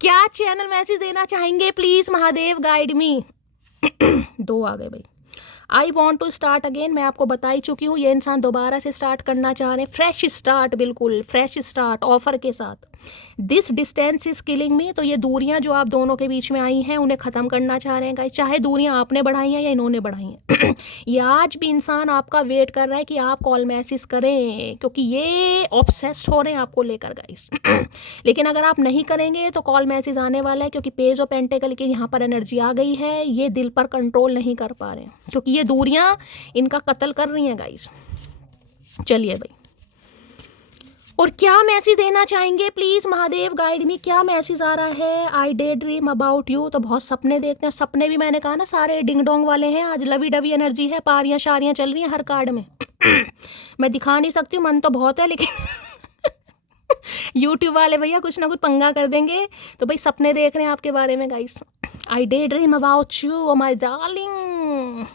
क्या चैनल मैसेज देना चाहेंगे प्लीज? Mahadev guide me. 2 आ गए भाई। I want to start again, मैं आपको बता ही चुकी हूँ, ये इंसान दोबारा से स्टार्ट करना चाह रहे हैं, फ्रेश स्टार्ट, बिल्कुल फ्रेश स्टार्ट ऑफर के साथ। दिस डिस्टेंस इज किलिंग मी, तो ये दूरियां जो आप दोनों के बीच में आई हैं उन्हें ख़त्म करना चाह रहे हैं गाइस, चाहे दूरियां आपने बढ़ाई हैं या इन्होंने बढ़ाई हैं। ये आज भी इंसान आपका वेट कर रहा है कि आप कॉल मैसेज करें, क्योंकि ये ऑब्सेस्ड हो रहे हैं आपको लेकर गाइस। लेकिन अगर आप नहीं करेंगे तो कॉल मैसेज आने वाला है, क्योंकि पेज ऑफ पेंटिकल की यहाँ पर एनर्जी आ गई है। ये दिल पर कंट्रोल नहीं कर पा रहे हैं, क्योंकि ये दूरियां इनका कत्ल कर रही हैं गाइस। चलिए भाई, और क्या मैसेज देना चाहेंगे प्लीज महादेव गाइड में? क्या मैसेज आ रहा है? आई डे ड्रीम अबाउट यू, तो बहुत सपने देखते हैं। सपने भी मैंने कहा ना सारे डिंग डोंग वाले हैं, आज लवी डवी एनर्जी है, पारियां शारियां चल रही हैं हर कार्ड में। मैं दिखा नहीं सकती हूँ, मन तो बहुत है, लेकिन यूट्यूब वाले भैया कुछ ना कुछ पंगा कर देंगे। तो भाई सपने देख रहे हैं आपके बारे में guys. I daydream about you oh my darling.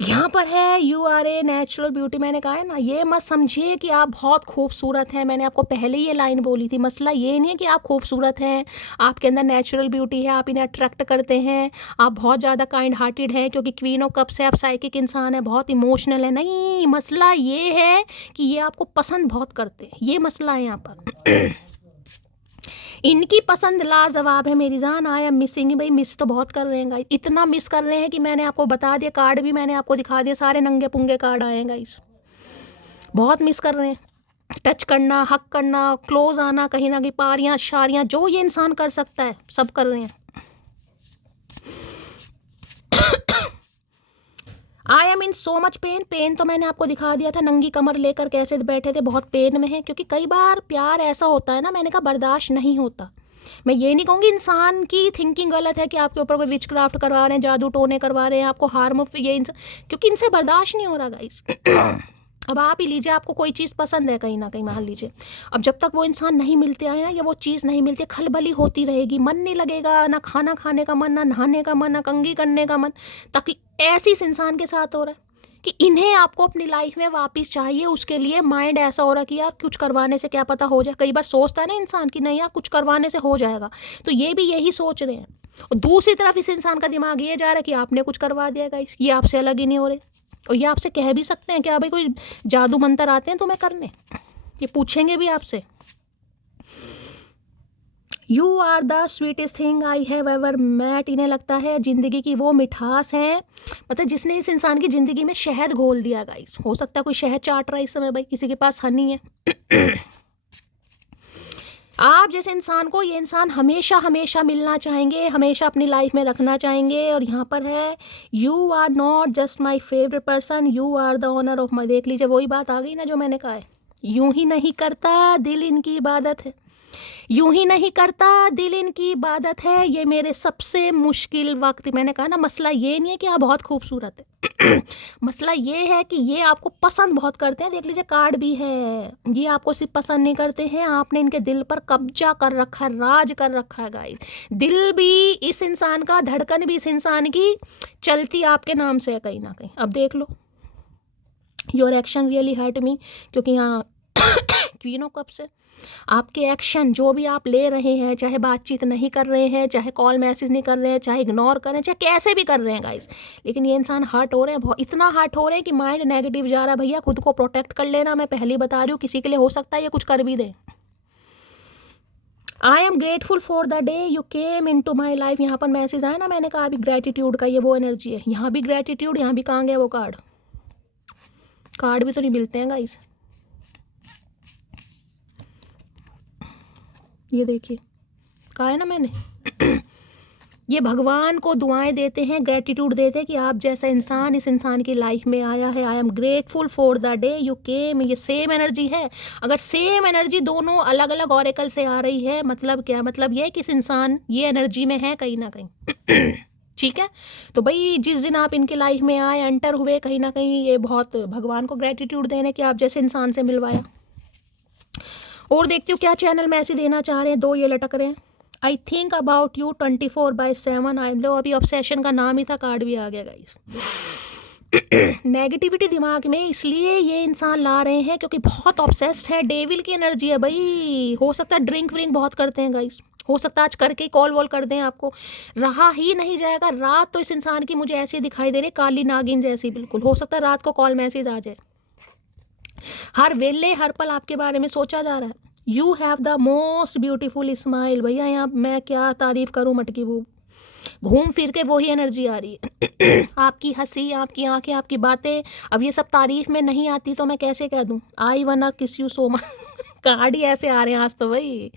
यहाँ पर है you are a natural beauty. मैंने कहा है ना, ये मत समझिए कि आप बहुत खूबसूरत हैं, मैंने आपको पहले ये लाइन बोली थी। मसला ये नहीं है कि आप खूबसूरत हैं, आपके अंदर नेचुरल ब्यूटी है, आप इन्हें अट्रैक्ट करते हैं, आप बहुत ज़्यादा काइंड हार्टेड हैं, क्योंकि क्वीन ऑफ कप्स से आप साइकिक इंसान है, बहुत इमोशनल है। नहीं, मसला ये है कि ये आपको पसंद बहुत करते हैं, ये मसला है यहाँ पर। इनकी पसंद लाजवाब है मेरी जान। आई एम मिसिंग, भाई मिस तो बहुत कर रहे हैं गाइस, इतना मिस कर रहे हैं कि मैंने आपको बता दिया, कार्ड भी मैंने आपको दिखा दिया, सारे नंगे पुंगे कार्ड आए हैं गाइस। बहुत मिस कर रहे हैं, टच करना, हक करना, क्लोज आना, कहीं ना कहीं पारियां शारियां, जो ये इंसान कर सकता है सब कर रहे हैं। I am in so much pain. Pain तो मैंने आपको दिखा दिया था, नंगी कमर लेकर कैसे बैठे थे, बहुत पेन में है। क्योंकि कई बार प्यार ऐसा होता है ना, मैंने कहा बर्दाश्त नहीं होता। मैं ये नहीं कहूँगी इंसान की थिंकिंग गलत है कि आपके ऊपर कोई विच क्राफ्ट करवा रहे हैं, जादू टोने करवा रहे हैं, आपको हार्म, ये क्योंकि इनसे बर्दाश्त नहीं हो रहा गाइस। अब आप ही लीजिए, आपको कोई चीज़ पसंद है कहीं ना कहीं, मान लीजिए, अब जब तक वो इंसान नहीं मिलते आए ना, या वो चीज़ नहीं मिलती, खलबली होती रहेगी, मन नहीं लगेगा, ना खाना खाने का मन, ना नहाने का मन, ना कंघी करने का मन। तकलीफ ऐसी इस इंसान के साथ हो रहा है। कि इन्हें आपको अपनी लाइफ में वापस चाहिए। उसके लिए माइंड ऐसा हो रहा है कि यार कुछ करवाने से क्या पता हो जाए। कई बार सोचता है ना इंसान कि नहीं यार कुछ करवाने से हो जाएगा, तो ये भी यही सोच रहे हैं। और दूसरी तरफ इस इंसान का दिमाग ये जा रहा है कि आपने कुछ करवा दिया गाइस, ये आपसे अलग ही नहीं हो रहे। और ये आपसे कह भी सकते हैं कि भाई कोई जादू मंत्र आते हैं तुम्हें करने, ये पूछेंगे भी आपसे। You are the sweetest thing I have ever met. इन्हें लगता है ज़िंदगी की वो मिठास है, मतलब जिसने इस इंसान की ज़िंदगी में शहद घोल दिया गाइस। हो सकता है कोई शहद चाट रहा है इस समय भाई, किसी के पास हनी है। आप जैसे इंसान को ये इंसान हमेशा हमेशा मिलना चाहेंगे, हमेशा अपनी लाइफ में रखना चाहेंगे। और यहाँ पर है you are not just my favourite person, you are the honour of my. देख लीजिए वही बात आ गई ना जो मैंने कहा है, यूं ही नहीं करता दिल इनकी इबादत है, यूं ही नहीं करता दिल इनकी इबादत है, ये मेरे सबसे मुश्किल वक्त। मैंने कहा ना मसला ये नहीं है कि आप बहुत खूबसूरत है, मसला ये है कि ये आपको पसंद बहुत करते हैं। देख लीजिए कार्ड भी है, ये आपको सिर्फ पसंद नहीं करते हैं, आपने इनके दिल पर कब्जा कर रखा है, राज कर रखा है गाइस। दिल भी इस इंसान का, धड़कन भी इस इंसान की चलती आपके नाम से है कहीं ना कहीं। अब देख लो, your action really hurt me, क्योंकि यहाँ क्वीन ऑफ कप्स है। आपके एक्शन जो भी आप ले रहे हैं, चाहे बातचीत नहीं कर रहे हैं, चाहे कॉल मैसेज नहीं कर रहे हैं, चाहे इग्नोर कर रहे हैं, चाहे कैसे भी कर रहे हैं गाइस, लेकिन ये इंसान हर्ट हो रहे हैं, बहुत इतना हर्ट हो रहे हैं कि माइंड नेगेटिव जा रहा है। भैया खुद को प्रोटेक्ट कर लेना, मैं पहले बता रही हूँ, किसी के लिए हो सकता है ये कुछ कर भी दें। I am grateful for the day you came into my life. यहाँ पर मैसेज आया ना, मैंने कहा अभी ग्रेटिट्यूड का ये वो एनर्जी है। यहाँ भी ग्रेटिट्यूड, यहाँ भी कहाँ गया वो कार्ड, कार्ड भी तो नहीं मिलते हैं गाइस। ये देखिए कहा है ना मैंने, ये भगवान को दुआएं देते हैं, ग्रेटिट्यूड देते हैं कि आप जैसा इंसान इस इंसान की लाइफ में आया है। आई am grateful for the day you केम। ये सेम एनर्जी है। अगर सेम एनर्जी दोनों अलग अलग ऑरेकल से आ रही है, मतलब क्या, मतलब ये कि इस इंसान ये एनर्जी में है कहीं ना कहीं। ठीक है, तो भाई जिस दिन आप इनके लाइफ में आए, एंटर हुए, कहीं ना कहीं ये बहुत भगवान को ग्रेटिट्यूड देने कि आप जैसे इंसान से मिलवाया। और देखती हूँ क्या चैनल मैसेज देना चाह रहे हैं। दो ये लटक रहे हैं, आई थिंक अबाउट यू 24/7। आई लो, अभी ऑब्सेशन का नाम ही था, कार्ड भी आ गया गाइस। नेगेटिविटी दिमाग में इसलिए ये इंसान ला रहे हैं क्योंकि बहुत ऑब्सेस्ड है, डेविल की एनर्जी है भाई। हो सकता है ड्रिंक व्रिंक बहुत करते हैं गाइस, हो सकता है आज करके कॉल वॉल कर दें, आपको रहा ही नहीं जाएगा। रात तो इस इंसान की मुझे ऐसी दिखाई दे रही, काली नागिन जैसी बिल्कुल। हो सकता है रात को कॉल मैसेज आ जाए, हर वेले हर पल आपके बारे में सोचा जा रहा है। You have the most beautiful smile. भैया यहाँ मैं क्या तारीफ करूँ मटकी बूब, घूम फिर के वही एनर्जी आ रही है। आपकी हंसी, आपकी आंखें, आपकी बातें, अब ये सब तारीफ में नहीं आती तो मैं कैसे कह दूँ। आई वना किस यू सो मच। कार्ड ही ऐसे आ रहे हैं आज तो भाई।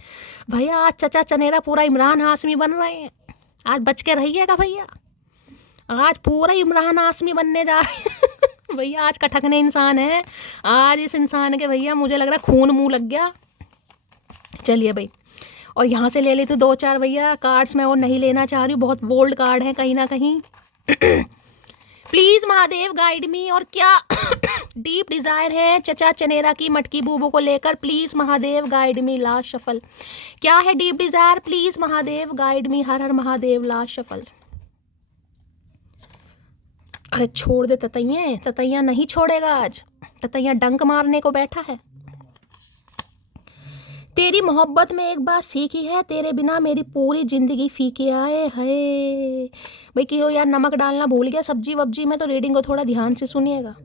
भैया आज चचा चनेरा पूरा इमरान हाशमी बन रहे हैं, आज बच के रहिएगा भैया, आज पूरा इमरान हाशमी बनने जा रहे हैं। भैया आज कटकने इंसान है, आज इस इंसान के भैया मुझे लग रहा है खून मुंह लग गया। चलिए भाई, और यहाँ से ले लेते दो चार भैया कार्ड्स, मैं और नहीं लेना चाह रही हूँ, बहुत बोल्ड कार्ड है कहीं ना कहीं। प्लीज महादेव गाइड मी। और क्या डीप डिजायर है चचा चनेरा की मटकी बूबू को लेकर, please Mahadev guide me. Last shuffle, क्या है deep Dzire, please Mahadev guide me. हर हर महादेव। Last shuffle. अरे छोड़ दे ततैया, ततैया नहीं छोड़ेगा आज, ततैया डंक मारने को बैठा है। तेरी मोहब्बत में एक बात सीखी है, तेरे बिना मेरी पूरी जिंदगी फीकी आए है। भाई कि हो यार नमक डालना भूल गया सब्जी वब्जी में, तो रीडिंग को थोड़ा ध्यान से सुनिएगा।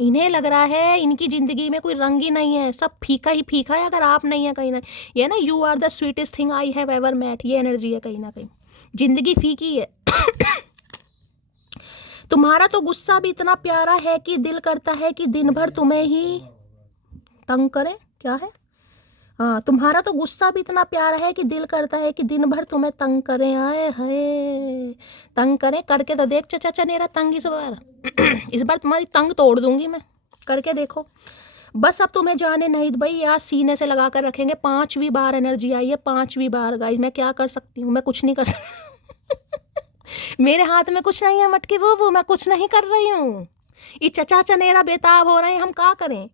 इन्हें लग रहा है इनकी जिंदगी में कोई रंग ही नहीं है, सब फीका ही फीका है अगर आप नहीं है कहीं ना। ये ना you are the sweetest thing I have ever met, ये एनर्जी है कहीं ना कहीं, जिंदगी फीकी है। तुम्हारा तो गुस्सा भी इतना प्यारा है कि दिल करता है कि दिन भर तुम्हें ही तंग करें। क्या है, हाँ, तुम्हारा तो गुस्सा भी इतना प्यारा है कि दिल करता है कि दिन भर तुम्हें तंग करें। आए हाय, तंग करें, करके तो देख चचा चनेरा तंग इस बार। इस बार तुम्हारी तंग तोड़ दूंगी मैं, करके देखो। बस अब तुम्हें जाने नहीं भाई, आज सीने से लगा कर रखेंगे। 5वीं बार एनर्जी आई है, 5वीं बार गाइस। मैं क्या कर सकती हूँ, मैं कुछ नहीं कर सकती। मेरे हाथ में कुछ नहीं है मटकी वो मैं कुछ नहीं कर रही हूँ। ये चचा चनेरा बेताब हो रहे हैं, हम क्या करें।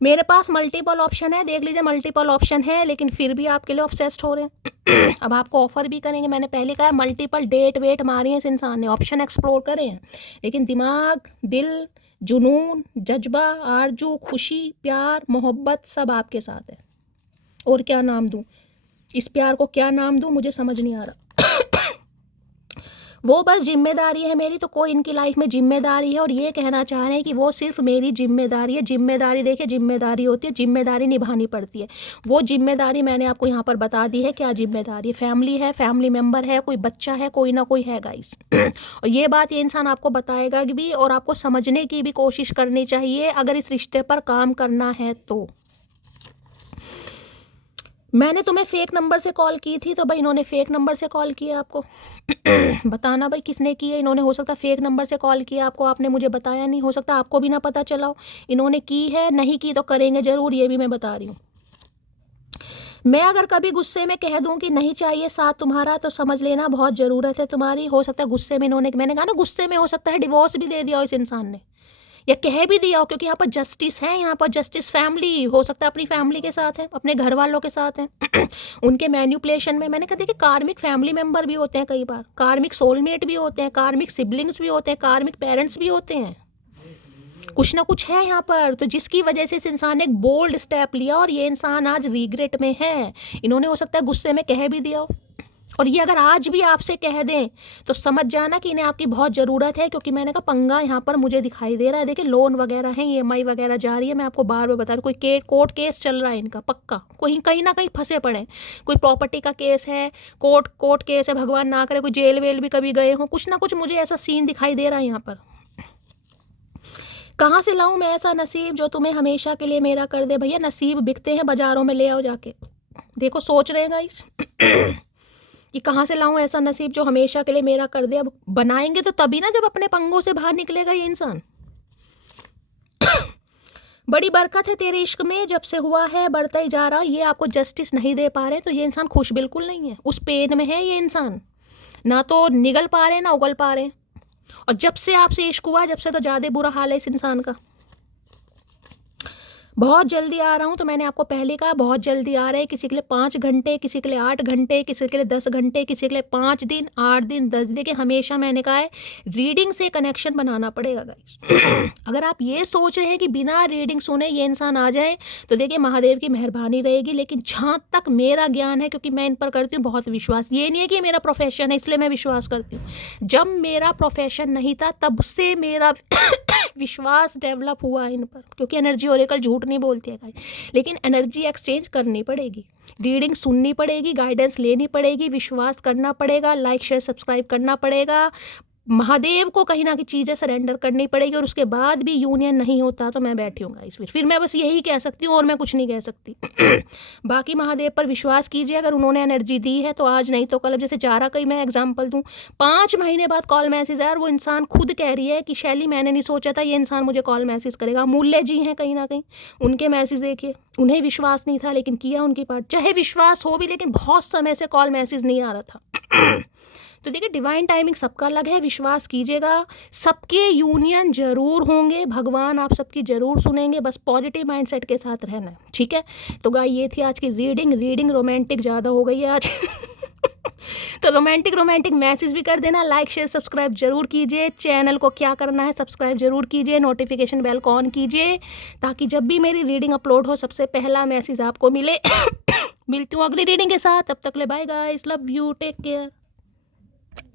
मेरे पास मल्टीपल ऑप्शन है, देख लीजिए मल्टीपल ऑप्शन है, लेकिन फिर भी आपके लिए ऑब्सेस्ड हो रहे हैं। अब आपको ऑफर भी करेंगे, मैंने पहले कहा मल्टीपल डेट वेट मारी है इस इंसान ने, ऑप्शन एक्सप्लोर करे हैं, लेकिन दिमाग दिल जुनून, जज्बा, आरजू, खुशी, प्यार, मोहब्बत सब आपके साथ है। और क्या नाम दूं? इस प्यार को क्या नाम दूं मुझे समझ नहीं आ रहा। वो बस जिम्मेदारी है मेरी, तो कोई इनकी लाइफ में जिम्मेदारी है और ये कहना चाह रहे हैं कि वो सिर्फ मेरी जिम्मेदारी है। जिम्मेदारी देखिए, जिम्मेदारी होती है, जिम्मेदारी निभानी पड़ती है। वो जिम्मेदारी मैंने आपको यहाँ पर बता दी है क्या जिम्मेदारी है। फैमिली है, फैमिली मेम्बर है, कोई बच्चा है, कोई ना कोई है गाइस। और ये बात ये इंसान आपको बताएगा भी और आपको समझने की भी कोशिश करनी चाहिए अगर इस रिश्ते पर काम करना है तो। मैंने तुम्हें फेक नंबर से कॉल की थी तो भाई इन्होंने फेक नंबर से कॉल किया आपको। बताना भाई किसने की है। इन्होंने हो सकता फेक नंबर से कॉल किया आपको, आपने मुझे बताया नहीं, हो सकता आपको भी ना पता चला हो। इन्होंने की है, नहीं की तो करेंगे ज़रूर, ये भी मैं बता रही हूँ। मैं अगर कभी गुस्से में कह दूं कि नहीं चाहिए साथ तुम्हारा तो समझ लेना बहुत ज़रूरत है तुम्हारी। हो सकता है गुस्से में इन्होंने, मैंने कहा ना गुस्से में हो सकता है डिवोर्स भी दे दिया हो इस इंसान ने, या कह भी दिया हो, क्योंकि यहाँ पर जस्टिस है, यहाँ पर जस्टिस फैमिली हो सकता है अपनी फैमिली के साथ है, अपने घर वालों के साथ है। उनके मैन्युपुलेशन में मैंने कहा देखिए कार्मिक फैमिली मेम्बर भी होते हैं, कई बार कार्मिक सोलमेट भी होते हैं, कार्मिक सिबलिंग्स भी होते हैं, कार्मिक पेरेंट्स भी होते हैं, कुछ ना कुछ है यहाँ पर। तो जिसकी वजह से इस इंसान ने एक बोल्ड स्टेप लिया और ये इंसान आज रिग्रेट में है। इन्होंने हो सकता है गुस्से में कह भी दिया हो, और ये अगर आज भी आपसे कह दें तो समझ जाना कि इन्हें आपकी बहुत ज़रूरत है, क्योंकि मैंने कहा पंगा यहाँ पर मुझे दिखाई दे रहा है। देखिए लोन वगैरह है, EMI वगैरह जा रही है, मैं आपको बार बार बता रही हूँ। कोई कोर्ट केस चल रहा है इनका पक्का, कोई कहीं ना कहीं फंसे पड़े हैं, कोई प्रॉपर्टी का केस है, कोर्ट केस है, भगवान ना करे कोई जेल वेल भी कभी गए हों, कुछ ना कुछ मुझे ऐसा सीन दिखाई दे रहा है यहाँ पर। कहाँ से लाऊं मैं ऐसा नसीब जो तुम्हें हमेशा के लिए मेरा कर दे। भैया नसीब बिकते हैं बाजारों में, ले आओ जाके। देखो सोच रहे हैं गाइस कि कहाँ से लाऊं ऐसा नसीब जो हमेशा के लिए मेरा कर दे। अब बनाएंगे तो तभी ना जब अपने पंगों से बाहर निकलेगा ये इंसान। बड़ी बरकत है तेरे इश्क में, जब से हुआ है बढ़ता ही जा रहा। ये आपको जस्टिस नहीं दे पा रहे तो ये इंसान खुश बिल्कुल नहीं है, उस पेन में है ये इंसान, ना तो निगल पा रहे ना उगल पा रहे। और जब से आपसे इश्क हुआ जब से तो ज़्यादा बुरा हाल है इस इंसान का। बहुत जल्दी आ रहा हूँ, तो मैंने आपको पहले कहा बहुत जल्दी आ रहे हैं। किसी के लिए 5 घंटे, किसी के लिए 8 घंटे, किसी के लिए 10 घंटे, किसी के लिए 5 दिन, 8 दिन, 10 दिन। देखिए हमेशा मैंने कहा है रीडिंग से कनेक्शन बनाना पड़ेगा गाइस। अगर आप ये सोच रहे हैं कि बिना रीडिंग सुने ये इंसान आ जाए तो देखिए महादेव की मेहरबानी रहेगी। लेकिन जहाँ तक मेरा ज्ञान है, क्योंकि मैं इन पर करती हूँ बहुत विश्वास, ये नहीं है कि मेरा प्रोफेशन है इसलिए मैं विश्वास करती हूँ। जब मेरा प्रोफेशन नहीं था तब से मेरा विश्वास डेवलप हुआ इन पर, क्योंकि एनर्जी ओरेकल झूठ नहीं बोलती है गाइस। लेकिन एनर्जी एक्सचेंज करनी पड़ेगी, रीडिंग सुननी पड़ेगी, गाइडेंस लेनी पड़ेगी, विश्वास करना पड़ेगा, लाइक शेयर सब्सक्राइब करना पड़ेगा, महादेव को कहीं ना कहीं चीज़ें सरेंडर करनी पड़ेगी। और उसके बाद भी यूनियन नहीं होता तो मैं बैठी हूँ गाइस। फिर मैं बस यही कह सकती हूँ और मैं कुछ नहीं कह सकती। बाकी महादेव पर विश्वास कीजिए, अगर उन्होंने एनर्जी दी है तो आज नहीं तो कल। अब जैसे जारा का ही मैं एग्जांपल दूँ, 5 महीने बाद कॉल मैसेज आया और वो इंसान खुद कह रही है कि शैली मैंने नहीं सोचा था ये इंसान मुझे कॉल मैसेज करेगा। मूल्य जी हैं कहीं ना कहीं, उनके मैसेज देखिए, उन्हें विश्वास नहीं था लेकिन किया उनकी पार्ट। चाहे विश्वास हो भी लेकिन बहुत समय से कॉल मैसेज नहीं आ रहा था। तो देखिए डिवाइन टाइमिंग सबका अलग है, विश्वास कीजिएगा, सबके यूनियन जरूर होंगे, भगवान आप सबकी जरूर सुनेंगे, बस पॉजिटिव माइंडसेट के साथ रहना है, ठीक है। तो गाइस ये थी आज की रीडिंग रोमांटिक ज़्यादा हो गई है आज। तो रोमांटिक मैसेज भी कर देना, लाइक शेयर सब्सक्राइब जरूर कीजिए। चैनल को क्या करना है सब्सक्राइब जरूर कीजिए, नोटिफिकेशन बेल को ऑन कीजिए ताकि जब भी मेरी रीडिंग अपलोड हो सबसे पहला मैसेज आपको मिले। मिलती हूँ अगली रीडिंग के साथ, तब तक ले bye guys, love you, take care.